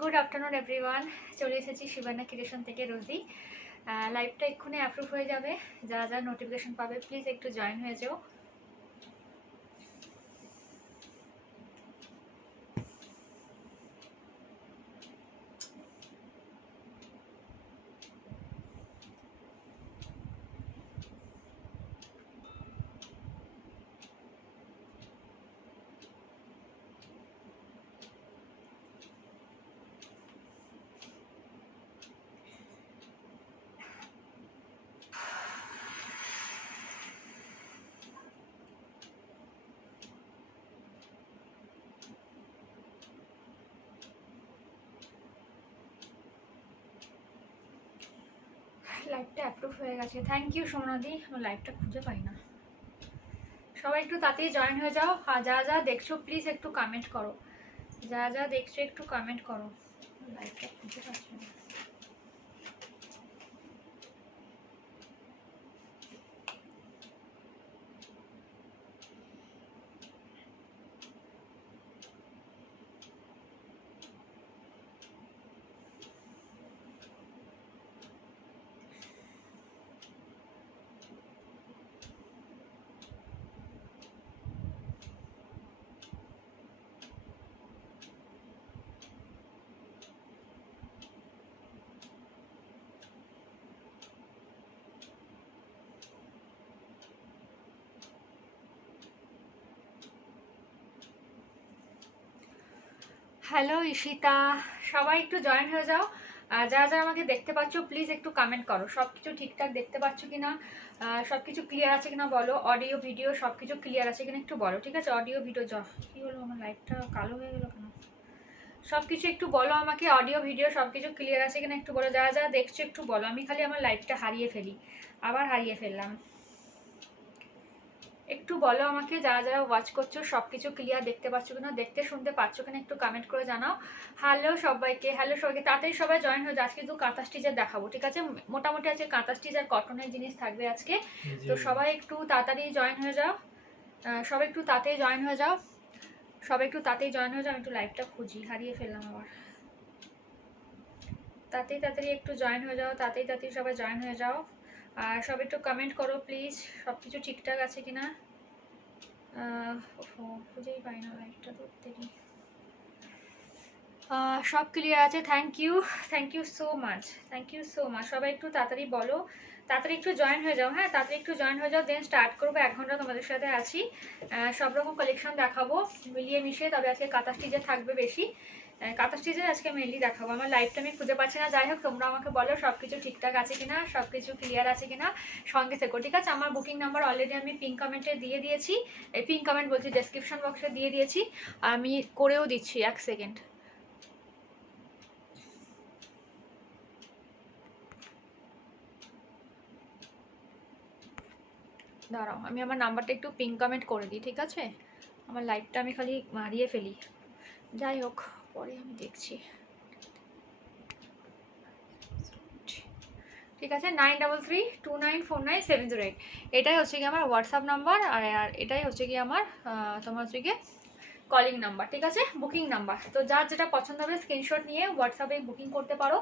Good afternoon everyone. চলে এসেছি Shivana creation থেকে রোজি। লাইভটা এক্ষুনি অ্যাপ্রুভ হয়ে যাবে। যারা যারা নোটিফিকেশন পাবে প্লিজ একটু জয়েন হয়ে যাও। লাইভটা অ্যাপ্রুভ হয়ে গেছে। থ্যাংক ইউ সোমনাদি। আমার লাইভটা খুঁজে পাই না। সবাই একটু তাড়াতাড়ি জয়েন হয়ে যাও। আর যা যা দেখছো প্লিজ একটু কমেন্ট করো। যা যা দেখছো একটু কমেন্ট করো। লাইভটা খুঁজে পাচ্ছি না। হ্যালো ঈশিতা, সবাই একটু জয়েন হয়ে যাও। যারা যারা আমাকে দেখতে পাচ্ছ প্লিজ একটু কমেন্ট করো। সব কিছু ঠিকঠাক দেখতে পাচ্ছ কিনা, সব কিছু ক্লিয়ার আছে কিনা বলো। অডিও ভিডিও সব কিছু ক্লিয়ার আছে কিনা একটু বলো, ঠিক আছে? অডিও ভিডিও কী হলো, আমার লাইটটা কালো হয়ে গেলো কেন? সব কিছু একটু বলো আমাকে। অডিও ভিডিও সব কিছু ক্লিয়ার আছে কিনা একটু বলো। যারা যারা দেখছো একটু বলো। আমি খালি আমার লাইটটা হারিয়ে ফেলি, আবার হারিয়ে ফেললাম। একটু বলো আমাকে, যারা যারা ওয়াচ করছো সব কিছু ক্লিয়ার দেখতে পাচ্ছ কিনা, দেখতে শুনতে পাচ্ছ কিনা একটু কমেন্ট করে জানাও। হ্যালো সবাইকে, হ্যালো সবাইকে। তাড়াতাড়ি সবাই জয়েন হয়ে যাও। আজকে কিন্তু কাঁথা স্টিচের দেখাবো, ঠিক আছে? মোটামুটি আজকে কাঁথা স্টিচ আর কটনের জিনিস থাকবে আজকে। তো সবাই একটু তাড়াতাড়ি জয়েন হয়ে যাও। সবাই একটু তাড়াতাড়ি জয়েন হয়ে যাও। সবাই একটু তাড়াতাড়ি জয়েন হয়ে যাও। আমি একটু লাইভটা খুঁজি, হারিয়ে ফেললাম আবার। তাড়াতাড়ি তাড়াতাড়ি একটু জয়েন হয়ে যাও। তাড়াতাড়ি তাড়াতাড়ি সবাই জয়েন হয়ে যাও। আর সবাই একটু কমেন্ট করো প্লিজ, সব কিছু ঠিকঠাক আছে কিনা। খুঁজেই পাই না লাইটটা, ধরতে দিই। সব ক্লিয়ার আছে। Thank you so much, thank you so much. সবাই একটু তাড়াতাড়ি বলো, তাড়াতাড়ি একটু জয়েন হয়ে যাও। হ্যাঁ, তাড়াতাড়ি একটু জয়েন হয়ে যাও, দেন স্টার্ট করবো। 1 ঘন্টা তোমাদের সাথে আছি। সব রকম কালেকশন দেখাবো মিলিয়ে মিশিয়ে। তবে আজকে কাঁথা স্টিচে থাকবে বেশি। কাঁথা স্টিচের আজকে মেনলি দেখাবো। আমার লাইভটা আমি খুঁজে পাচ্ছি না। যাই হোক, তোমরা আমাকে বলো সব কিছু ঠিকঠাক আছে কিনা, সব কিছু ক্লিয়ার আছে কিনা। সঙ্গে থেকো, ঠিক আছে? আমার বুকিং নাম্বার অলরেডি আমি পিন কমেন্টে দিয়ে দিয়েছি। এই পিন কমেন্ট বলছি, ডেসক্রিপশন বক্সে দিয়ে দিয়েছি। আমি করেও দিচ্ছি, 1 সেকেন্ড। দাঁড়াও, আমি আমার নাম্বারটা একটু পিন কমেন্ট করে দিই, ঠিক আছে? আমার লাইভটা আমি খালি মারিয়ে ফেলি। যাই হোক, পরে আমি দেখছি, ঠিক আছে? 9332949708 এটাই হচ্ছে কি আমার হোয়াটসঅ্যাপ নাম্বার। আর এটাই হচ্ছে কি আমার তোমার হচ্ছে কি কলিং নাম্বার, ঠিক আছে? Booking number. তো যার যেটা পছন্দ হবে স্ক্রিনশট নিয়ে হোয়াটসঅ্যাপে বুকিং করতে পারো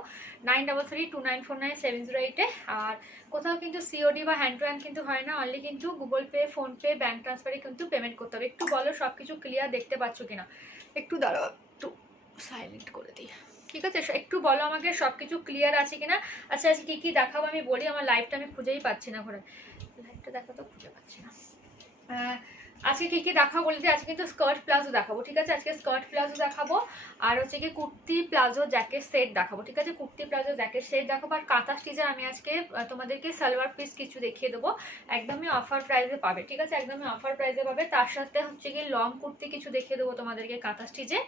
9332949708-এ। আর কোথাও কিন্তু সিওডি বা হ্যান্ড টু হ্যান্ড কিন্তু হয় না, অনলি কিন্তু গুগল পে, ফোনপে, ব্যাঙ্ক ট্রান্সফারে কিন্তু পেমেন্ট করতে হবে। একটু বলো সব কিছু ক্লিয়ার দেখতে পাচ্ছ কিনা। একটু দাঁড়াও, একটু সাইলেন্ট করে দিই, ঠিক আছে? একটু বলো আমাকে সব কিছু ক্লিয়ার আছে কিনা। আচ্ছা, আজকে কী কী দেখাবো আমি বলি। আমার লাইভটা আমি খুঁজেই পাচ্ছি না, ঘরে লাইভটা দেখা তো খুঁজে পাচ্ছি না। আজকে কী কী দেখাবো বলতে, আজকে কিন্তু স্কার্ট প্লাজো দেখাবো, ঠিক আছে? আজকে স্কার্ট প্লাজো দেখাবো। আর হচ্ছে কি কুর্তি প্লাজো জ্যাকেট সেট দেখাবো, ঠিক আছে? কুর্তি প্লাজো জ্যাকেট সেট দেখাবো। আর কাঁথা স্টিচের আমি আজকে তোমাদেরকে সালোয়ার পিস কিছু দেখিয়ে দেবো। একদমই অফার প্রাইসে পাবে, ঠিক আছে? একদমই অফার প্রাইসে পাবে। তার সাথে হচ্ছে কি লং কুর্তি কিছু দেখিয়ে দেবো তোমাদেরকে কাঁথা স্টিচে।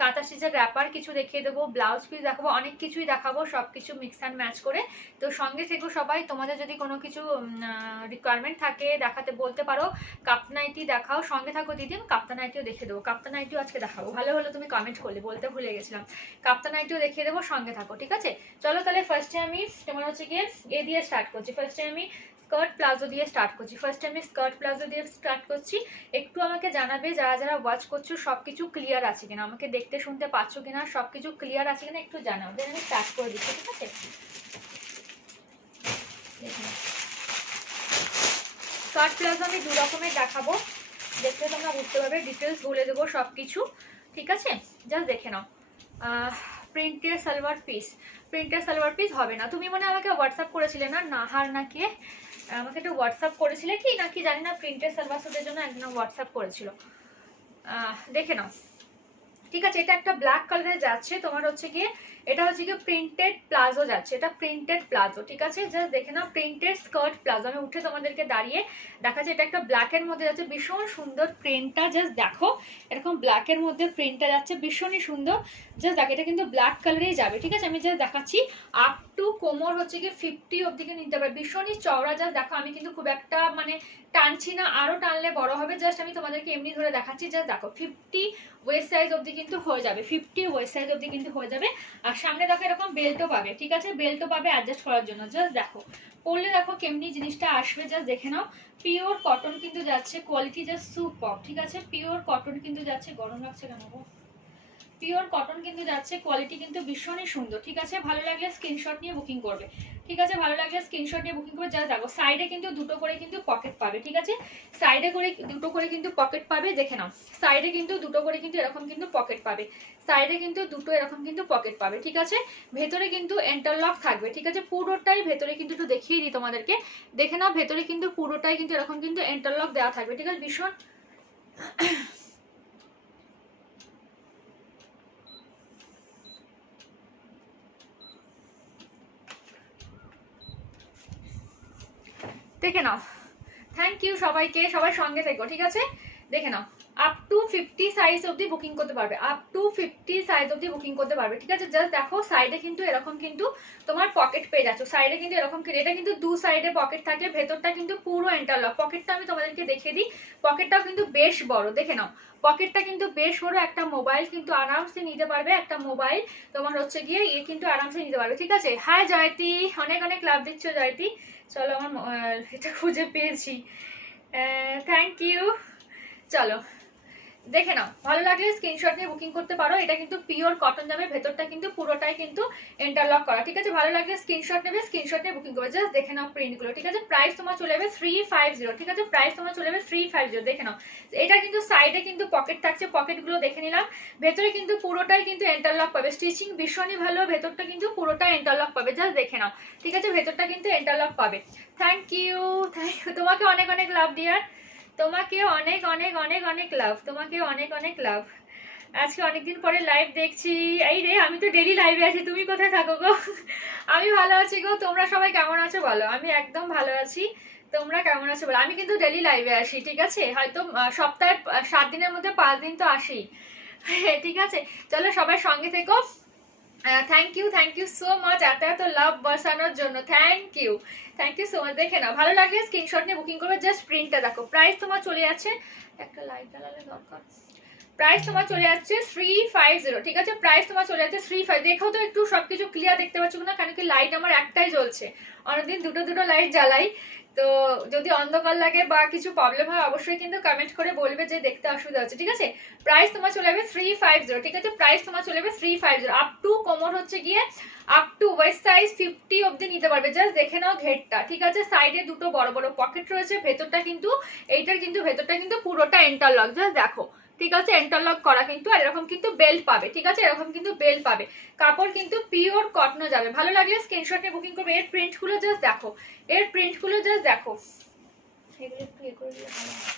কাঁথা স্টিচের র্যাপার কিছু দেখিয়ে দেবো, ব্লাউজ পিস দেখাবো, অনেক কিছুই দেখাবো, সব কিছু মিক্স অ্যান্ড ম্যাচ করে। তো সঙ্গে থেকো সবাই। তোমাদের যদি কোনো কিছু রিকোয়ারমেন্ট থাকে দেখাতে বলতে পারো। কাপ্তান নাইটি দেখাও, সঙ্গে থাকো দিদি, আমি কাপ্তান নাইটিও দেখিয়ে দেবো। কাপ্তান নাইটিও আজকে দেখাবো। ভালো হলো তুমি কমেন্ট করলে, বলতে ভুলে গেছিলাম। কাপ্তান নাইটিও দেখিয়ে দেবো, সঙ্গে থাকো, ঠিক আছে? চলো তাহলে ফার্স্টে আমি তোমার হচ্ছে গিয়ে এ দিয়ে স্টার্ট করছি। ফার্স্টে আমি স্কার্ট প্লাজো দিয়ে স্টার্ট করছি। ফার্স্ট আমি স্কার্ট প্লাজো দিয়ে স্টার্ট করছি। একটু আমাকে জানাবে যারা যারা ওয়াচ করছো সব কিছু ক্লিয়ার আছে কিনা, আমাকে দেখতে শুনতে পাচ্ছ কিনা, সব কিছু ক্লিয়ার আছে কিনা একটু জানাও, দেন আমি স্টার্ট করে দিচ্ছি। ঠিক আছে, স্কার্ট প্লাজো আমি দু রকমের দেখাবো, দেখলে তোমরা বুঝতে পারবে, ডিটেলস বলে দেবো সব কিছু। ঠিক আছে, জাস্ট দেখে নাও। প্রিন্টের সালোয়ার পিস, প্রিন্টের সালোয়ার পিস হবে না। তুমি মনে আমাকে হোয়াটসঅ্যাপ করেছিলে না, নাহার নাকি আমাকে একটু হোয়াটসঅ্যাপ করেছিলে কি নাকি জানি না, প্রিন্টের সালোয়ার স্যুটের জন্য একদম হোয়াটসঅ্যাপ করেছিল, দেখে নাও। ঠিক আছে, এটা একটা ব্ল্যাক কালারে যাচ্ছে, তোমার হচ্ছে গিয়ে এটা হচ্ছে গিয়ে প্রিন্টেড প্লাজো যাচ্ছে, এটা প্রিন্টেড প্লাজো। ঠিক আছে, জাস্ট দেখে নাও, প্রিন্টেড স্কার্ট প্লাজো। আমি উঠে তোমাদেরকে দাঁড়িয়ে দেখাচ্ছি, এটা একটা ব্ল্যাকের মধ্যে যাচ্ছে, ভীষণ সুন্দর প্রিন্টটা, জাস্ট দেখো এরকম ব্ল্যাকের মধ্যে প্রিন্টটা যাচ্ছে, ভীষণই সুন্দর। জাস্ট দেখো, এটা কিন্তু ব্ল্যাক কালারেই যাবে। ঠিক আছে, আমি জাস্ট দেখাচ্ছি, আপ টু কোমর হচ্ছে গিয়ে 50 অব্দি নিতে পারবে, ভীষণই চওড়া। জাস্ট দেখো, আমি কিন্তু খুব একটা মানে টানছি না, আরো টানলে বড় হবে, জাস্ট আমি তোমাদেরকে এমনি ধরে দেখাচ্ছি। জাস্ট দেখো 50 ওয়েস্ট সাইজ অব্দি কিন্তু হয়ে যাবে, 50 ওয়েস্ট সাইজ অব্দি কিন্তু হয়ে যাবে। আর সামনে দেখো এরকম বেল্টও পাবে। ঠিক আছে, বেল্টও পাবে অ্যাডজাস্ট করার জন্য। জাস্ট দেখো পরলে দেখো কেমনি জিনিসটা আসবে, জাস্ট দেখে নাও। পিওর কটন কিন্তু যাচ্ছে, কোয়ালিটি জাস্ট সুপার। ঠিক আছে, পিওর কটন কিন্তু যাচ্ছে, গরম লাগছে কেন গো, পিওর কটন কিন্তু যাচ্ছে, কোয়ালিটি কিন্তু ভীষণই সুন্দর। ঠিক আছে, ভালো লাগলে স্ক্রিনশট নিয়ে বুকিং করবে। ঠিক আছে, ভালো লাগলে স্ক্রিনশট নিয়ে বুকিং করবে। জাস্ট দেখো সাইডে কিন্তু দুটো করে কিন্তু পকেট পাবে। ঠিক আছে, সাইডে করে দুটো করে কিন্তু পকেট পাবে, দেখে নাও। সাইডে কিন্তু দুটো করে কিন্তু এরকম কিন্তু পকেট পাবে, সাইডে কিন্তু দুটো এরকম কিন্তু পকেট পাবে। ঠিক আছে, ভেতরে কিন্তু ইন্টারলক থাকবে। ঠিক আছে, পুরোটাই ভেতরে কিন্তু একটু দেখিয়ে দিই তোমাদেরকে, দেখে নাও। ভেতরে কিন্তু পুরোটাই কিন্তু এরকম কিন্তু ইন্টারলক দেওয়া থাকবে। ঠিক আছে, ভীষণ দেখে নাও। থ্যাংক ইউ সবাইকে, সবাই সঙ্গে থেকো। ঠিক আছে, দেখে নাও, আপ টু 50 সাইজ অবধি বুকিং করতে পারবে, আপ টু 50 সাইজ অবধি বুকিং করতে পারবে। ঠিক আছে, জাস্ট দেখো সাইডে কিন্তু এরকম কিন্তু তোমার পকেট পেয়ে যাচ্ছ, সাইডে কিন্তু এরকম, এটা কিন্তু দু সাইডে পকেট থাকে, ভেতরটা কিন্তু পুরো ইন্টারলক। পকেটটা আমি তোমাদেরকে দেখিয়ে দিই, পকেটটাও কিন্তু বেশ বড়, দেখে নাও পকেটটা কিন্তু বেশ বড়। একটা মোবাইল কিন্তু আরামসে নিতে পারবে, একটা মোবাইল তোমার হচ্ছে গিয়ে কিন্তু আরামসে নিতে পারবে। ঠিক আছে, হাই জয়তি, অনেক অনেক লাভ দিচ্ছ জয়তি। চলো, আমার এটা খুঁজে পেয়েছি, থ্যাংক ইউ। চলো দেখে নাও, ভালো লাগলে স্ক্রিনশট নিয়ে বুকিং করতে পারো। এটা কিন্তু পিওর কটন যাবে, ভেতরটা কিন্তু পুরোটাই কিন্তু ইন্টারলক করা। ঠিক আছে, ভালো লাগলে স্ক্রিনশট নেবে, স্ক্রিনশট নিয়ে বুকিং করবে। জাস্ট দেখে নাও প্রিন্টগুলো। ঠিক আছে, প্রাইস তোমার চলে যাবে 350। ঠিক আছে, প্রাইস তোমার চলে যাবে 350। দেখে নাও, এটা কিন্তু সাইডে কিন্তু পকেট থাকছে, পকেটগুলো দেখে নিলাম। ভেতরে কিন্তু পুরোটাই কিন্তু ইন্টারলক পাবে, স্টিচিং ভীষণই ভালো, ভেতরটা কিন্তু পুরোটাই ইন্টারলক পাবে। জাস্ট দেখে নাও। ঠিক আছে, ভেতরটা কিন্তু ইন্টারলক পাবে। থ্যাংক ইউ, তোমাকে অনেক অনেক লাভ ডিয়ার, তোমাকে অনেক অনেক অনেক অনেক লাভ, তোমাকে অনেক অনেক লাভ। আজকে অনেকদিন পরে লাইভ দেখছি। এই রে, আমি তো ডেলি লাইভে আছি, তুমি কোথায় থাকো গো? আমি ভালো আছি গো, তোমরা সবাই কেমন আছো বলো? আমি একদম ভালো আছি, তোমরা কেমন আছো বলো? আমি কিন্তু ডেলি লাইভে আসি। ঠিক আছে, হয়তো সপ্তাহে 7 দিনের মধ্যে 5 দিন তো আসি। ঠিক আছে, চলো সবাই সঙ্গে থেকো। থ্যাংক ইউ সো মাচ এত এত লাভ বসানোর জন্য, থ্যাংক ইউ সো মাচ। দেখে নাও, ভালো লাগলে স্ক্রিনশট নিয়ে বুকিং করবে। জাস্ট প্রিন্টটা দেখো, প্রাইস তোমার চলে যাচ্ছে, একটা লাইট জ্বালালে দরকার, প্রাইস তোমার চলে যাচ্ছে 350। ঠিক আছে, প্রাইস তোমার চলে যাচ্ছে 35। দেখো তো একটু সবকিছু ক্লিয়ার দেখতে পাচ্ছ না, কারণ কি লাইট আমার একটাই জ্বলছে, অনেকদিন দুটো দুটো লাইট জ্বালাই। তো যদি অন্ধকার লাগে বা কিছু প্রবলেম হয় অবশ্যই কিন্তু কমেন্ট করে বলবে যে দেখতে অসুবিধা হচ্ছে। ঠিক আছে, প্রাইস তোমার চলে যাবে 350। ঠিক আছে, প্রাইস তোমার চলে যাবে 350। আপ টু কোমর হচ্ছে গিয়ে আপ টু ওয়েস্ট সাইজ 50 অবধি নিতে পারবে। জাস্ট দেখে নাও ঘেরটা। ঠিক আছে, সাইডে দুটো বড় বড় পকেট রয়েছে, ভেতরটা কিন্তু এইটার কিন্তু ভেতরটা কিন্তু পুরোটা ইন্টারলক। জাস্ট দেখো, ঠিক আছে, ইন্টারলক করা কিন্তু, আর এরকম কিন্তু বেল্ট পাবে। ঠিক আছে, এরকম কিন্তু বেল্ট পাবে, কাপড় কিন্তু পিওর কটন যাবে। ভালো লাগলে স্ক্রিনশট নিয়ে বুকিং করবে। এর প্রিন্টগুলো জাস্ট দেখো, এর প্রিন্টগুলো জাস্ট দেখো, এগুলো একটু ইয়ে করে দিলে ভালো হয়।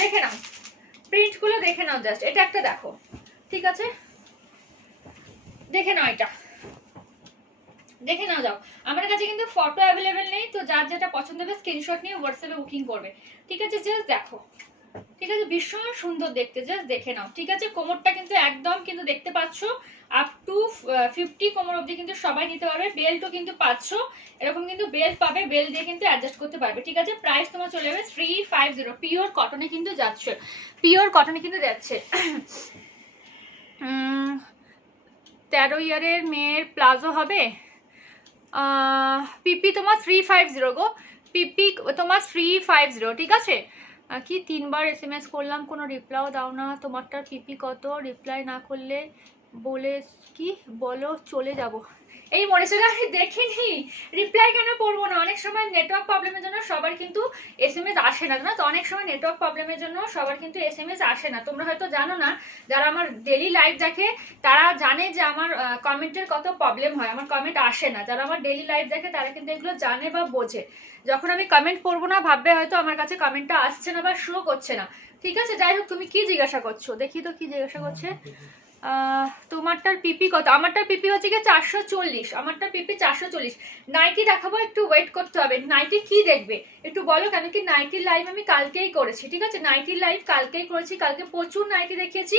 দেখে নাও প্রিন্টগুলো, দেখে নাও জাস্ট, এটা একটা দেখো। ঠিক আছে, দেখে নাও, এটা দেখে নাও যাও। আমার কাছে কিন্তু ফটো অ্যাভেলেবেল নেই, তো যার যেটা পছন্দ হবে স্ক্রিনশট নিয়ে হোয়াটসঅ্যাপে বুকিং করবে। ঠিক আছে, জাস্ট দেখো। ঠিক আছে, ভীষণ সুন্দর দেখতে, জাস্ট দেখে নাও। ঠিক আছে, কোমরটা কিন্তু একদম কিন্তু দেখতে পাচ্ছ আপ টু 50 কোমর অবধি কিন্তু সবাই নিতে পারবে। বেল্টও কিন্তু পাচ্ছ, এরকম কিন্তু বেল্ট পাবে, বেল্ট দিয়ে কিন্তু অ্যাডজাস্ট করতে পারবে। ঠিক আছে, প্রাইস তোমার চলে যাবে 350। পিওর কটনে কিন্তু যাচ্ছে, পিওর কটনে কিন্তু যাচ্ছে। 13 ইয়ারের মেয়ের প্লাজো হবে? পিপি তোমার 350 গো, পিপি তোমার 350, ঠিক আছে। কি 3বার SMS করলাম, কোনো রিপ্লাইও দাও না, তোমারটার পিপি কত, রিপ্লাই না করলে বলে কি বলো চলে যাব। এই মনীষাটা আমি দেখিনি, রিপ্লাই কেন করবো না, অনেক সময় নেটওয়ার্ক প্রবলেমের জন্য সবার কিন্তু SMS আসে না, তো অনেক সময় নেটওয়ার্ক প্রবলেমের জন্য সবার কিন্তু SMS আসে না। তোমরা হয়তো জানো না, যারা আমার ডেলি লাইভ দেখে তারা জানে যে আমার কমেন্টের কত প্রবলেম হয়, আমার কমেন্ট আসে না। যারা আমার ডেলি লাইভ দেখে তারা কিন্তু এগুলো জানে বা বোঝে। যখন আমি কমেন্ট করবো না ভাববে হয়তো আমার কাছে কমেন্টটা আসছে না বা শো করছে না, ঠিক আছে। যাই হোক, তুমি কি জিজ্ঞাসা করছো দেখি তো, কি জিজ্ঞাসা করছে। তোমারটার পিপি কত? আমারটার পিপি হচ্ছে কি 440, আমারটার পিপি 440। নাইটি দেখাবো, একটু ওয়েট করতে হবে। নাইটি কি দেখবে একটু বলো, কেন কি নাইটির লাইভ আমি কালকেই করেছি, ঠিক আছে। নাইটির লাইভ কালকেই করেছি, কালকে প্রচুর নাইটি দেখিয়েছি,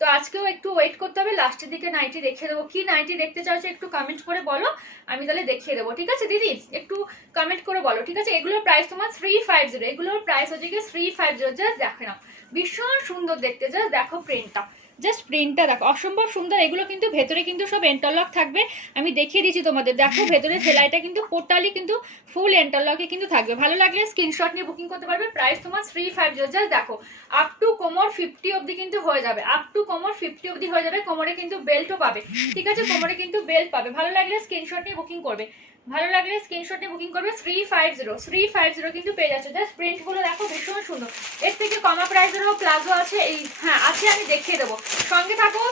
তো আজকেও একটু ওয়েট করতে হবে, লাস্টের দিকে নাইটি দেখিয়ে দেবো। কি নাইটি দেখতে চাইছো একটু কমেন্ট করে বলো, আমি তাহলে দেখিয়ে দেবো, ঠিক আছে। দিদি একটু কমেন্ট করে বলো, ঠিক আছে। এগুলোর প্রাইস তোমার 350, এগুলোর প্রাইস হচ্ছে কি 350। জাস্ট দেখে নাও, ভীষণ সুন্দর দেখতে, জাস্ট দেখো প্রিন্টটা, জাস্ট প্রিন্টটা দেখো, অসম্ভব সুন্দর। এগুলো কিন্তু ভেতরে কিন্তু সব ইন্টারলক থাকবে, আমি দেখিয়ে দিচ্ছি তোমাদের। দেখো ভেতরে সেলাইটা কিন্তু টোটালি কিন্তু ফুল ইন্টারলকে কিন্তু থাকবে। ভালো লাগলে স্ক্রিনশট নিয়ে বুকিং করতে পারবে। প্রাইস তোমার 350। জাস্ট দেখো, আপ টু কোমর 50 অবধি কিন্তু হয়ে যাবে, আপ টু কোমর 50 অবধি হয়ে যাবে। কোমরে কিন্তু বেল্টও পাবে, ঠিক আছে, কোমরে কিন্তু বেল্ট পাবে। ভালো লাগলে স্ক্রিনশট নিয়ে বুকিং করবে, ভালো লাগলে স্ক্রিনশট নিয়ে বুকিং করবে। 350 কিন্তু পেয়ে যাচ্ছে। জাস্ট প্রিন্টগুলো দেখো, ভীষণ সুন্দর। এর থেকে কমা প্রাইসেরও প্লাজো আছে, এই হ্যাঁ আছে, আমি দেখিয়ে দেবো, সঙ্গে থাকো।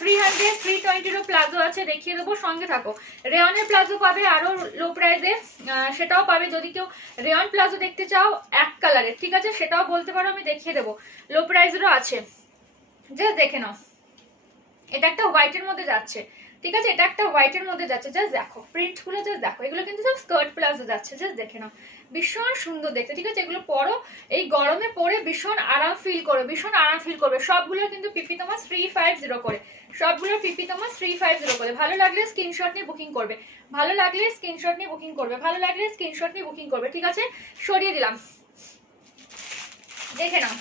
300 320 প্লাজো আছে, দেখিয়ে দেবো, সঙ্গে থাকো। রেয়নের প্লাজো পাবে আরো লো প্রাইসে, সেটাও পাবে। যদি কেউ রেয়ন প্লাজো দেখতে চাও এক কালারের, ঠিক আছে, সেটাও বলতে পারো, আমি দেখিয়ে দেবো। লো প্রাইসেরও আছে, জাস্ট দেখে নাও। এটা একটা হোয়াইটের মধ্যে যাচ্ছে, ঠিক আছে, এটা একটা হোয়াইটের মধ্যে যাচ্ছে। জাস্ট দেখো প্রিন্টগুলো, জাস্ট দেখো, এগুলো কিন্তু সব স্কার্ট প্লাজো যাচ্ছে, জাস্ট দেখে নাও, ভীষণ সুন্দর দেখতে, ঠিক আছে। এগুলো পরো, এই গরমে পরে ভীষণ আরাম ফিল করবে, ভীষণ আরাম ফিল করবে। সবগুলো কিন্তু পিপি তোমার 350 করে, সবগুলো পিপি তোমার 350 করে। ভালো লাগলে স্ক্রিনশট নিয়ে বুকিং করবে, ভালো লাগলে স্ক্রিনশট নিয়ে বুকিং করবে, ভালো লাগলে স্ক্রিনশট নিয়ে বুকিং করবে, ঠিক আছে। সরিয়ে দিলাম, দেখে নাও।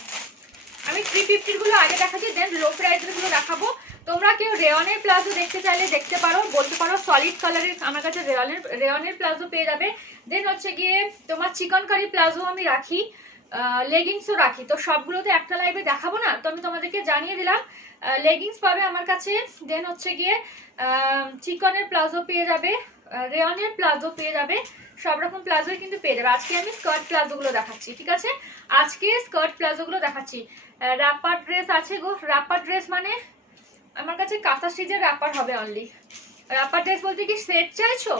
আমি 350 গুলো আগে দেখাচ্ছি, দেন লো প্রাইসের গুলো দেখাবো। তোমরা কেউ রেয়নের প্লাজো দেখতে চাইলে দেখতে পারো, বলতে পারো সলিড কালারের আমার কাছে রেয়নের প্লাজো পেয়ে যাবে। দেন হচ্ছে গিয়ে তোমার চিকন কারি প্লাজো আমি রাখি, লেগিংসও রাখি। তো সবগুলোতে একটা লাইভে দেখাবো না, তো আমি তোমাদেরকে জানিয়ে দিলাম। লেগিংস পাবে আমার কাছে, দেন হচ্ছে গিয়ে চিকনের প্লাজো পেয়ে যাবে, রেয়নের প্লাজো পেয়ে যাবে, সব রকম প্লাজোই কিন্তু পেয়ে যাবে। আজকে আমি স্কার্ট প্লাজোগুলো দেখাচ্ছি, ঠিক আছে, আজকে স্কার্ট প্লাজোগুলো দেখাচ্ছি। রাপার ড্রেস আছে গো, রাপার ড্রেস মানে আমার কাছে কাঁথা স্টিচের রাপার হবে অনলি। রাপার ড্রেস বলতে কি সেট চাইছো,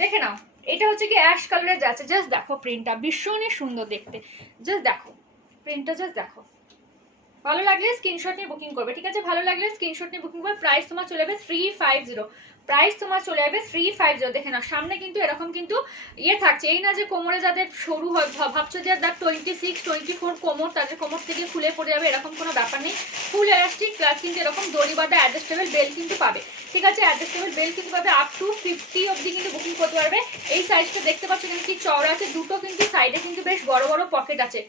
দেখে নাও। এটা হচ্ছে কি অ্যাশ কালারের যাচ্ছে, জাস্ট দেখো প্রিন্টটা ভীষণই সুন্দর দেখতে, জাস্ট দেখো প্রিন্টটা, জাস্ট দেখো। ভালো লাগলে স্ক্রিনশট নিয়ে বুকিং করবে, ঠিক আছে, ভালো লাগলে স্ক্রিনশট নিয়ে বুকিং করবে। প্রাইস তোমার চলে যাবে 350, প্রাইস তোমার চলে যাবে 350। দেখে না, সামনে কিন্তু এরকম কিন্তু ইয়ে থাকছে, এই না যে কোমরে যাদের সরু হয় ভাবছো যে 26 24 কোমর, তাদের কোমর থেকে খুলে পড়ে যাবে, এরকম কোনো ব্যাপার নেই। ফুল এলাস্টিক প্লাস কিন্তু এরকম দড়ি বাঁধা অ্যাডজাস্টেবল বেল্ট কিন্তু পাবে, ঠিক আছে, অ্যাডজাস্টেবল বেল্ট কিন্তু পাবে। আপ টু 50 অবধি কিন্তু বুকিং করতে পারবে। এই সাইজটা দেখতে পাচ্ছ কিন্তু কি চওড়া আছে, দুটো কিন্তু সাইডে কিন্তু বেশ বড় বড় পকেট আছে,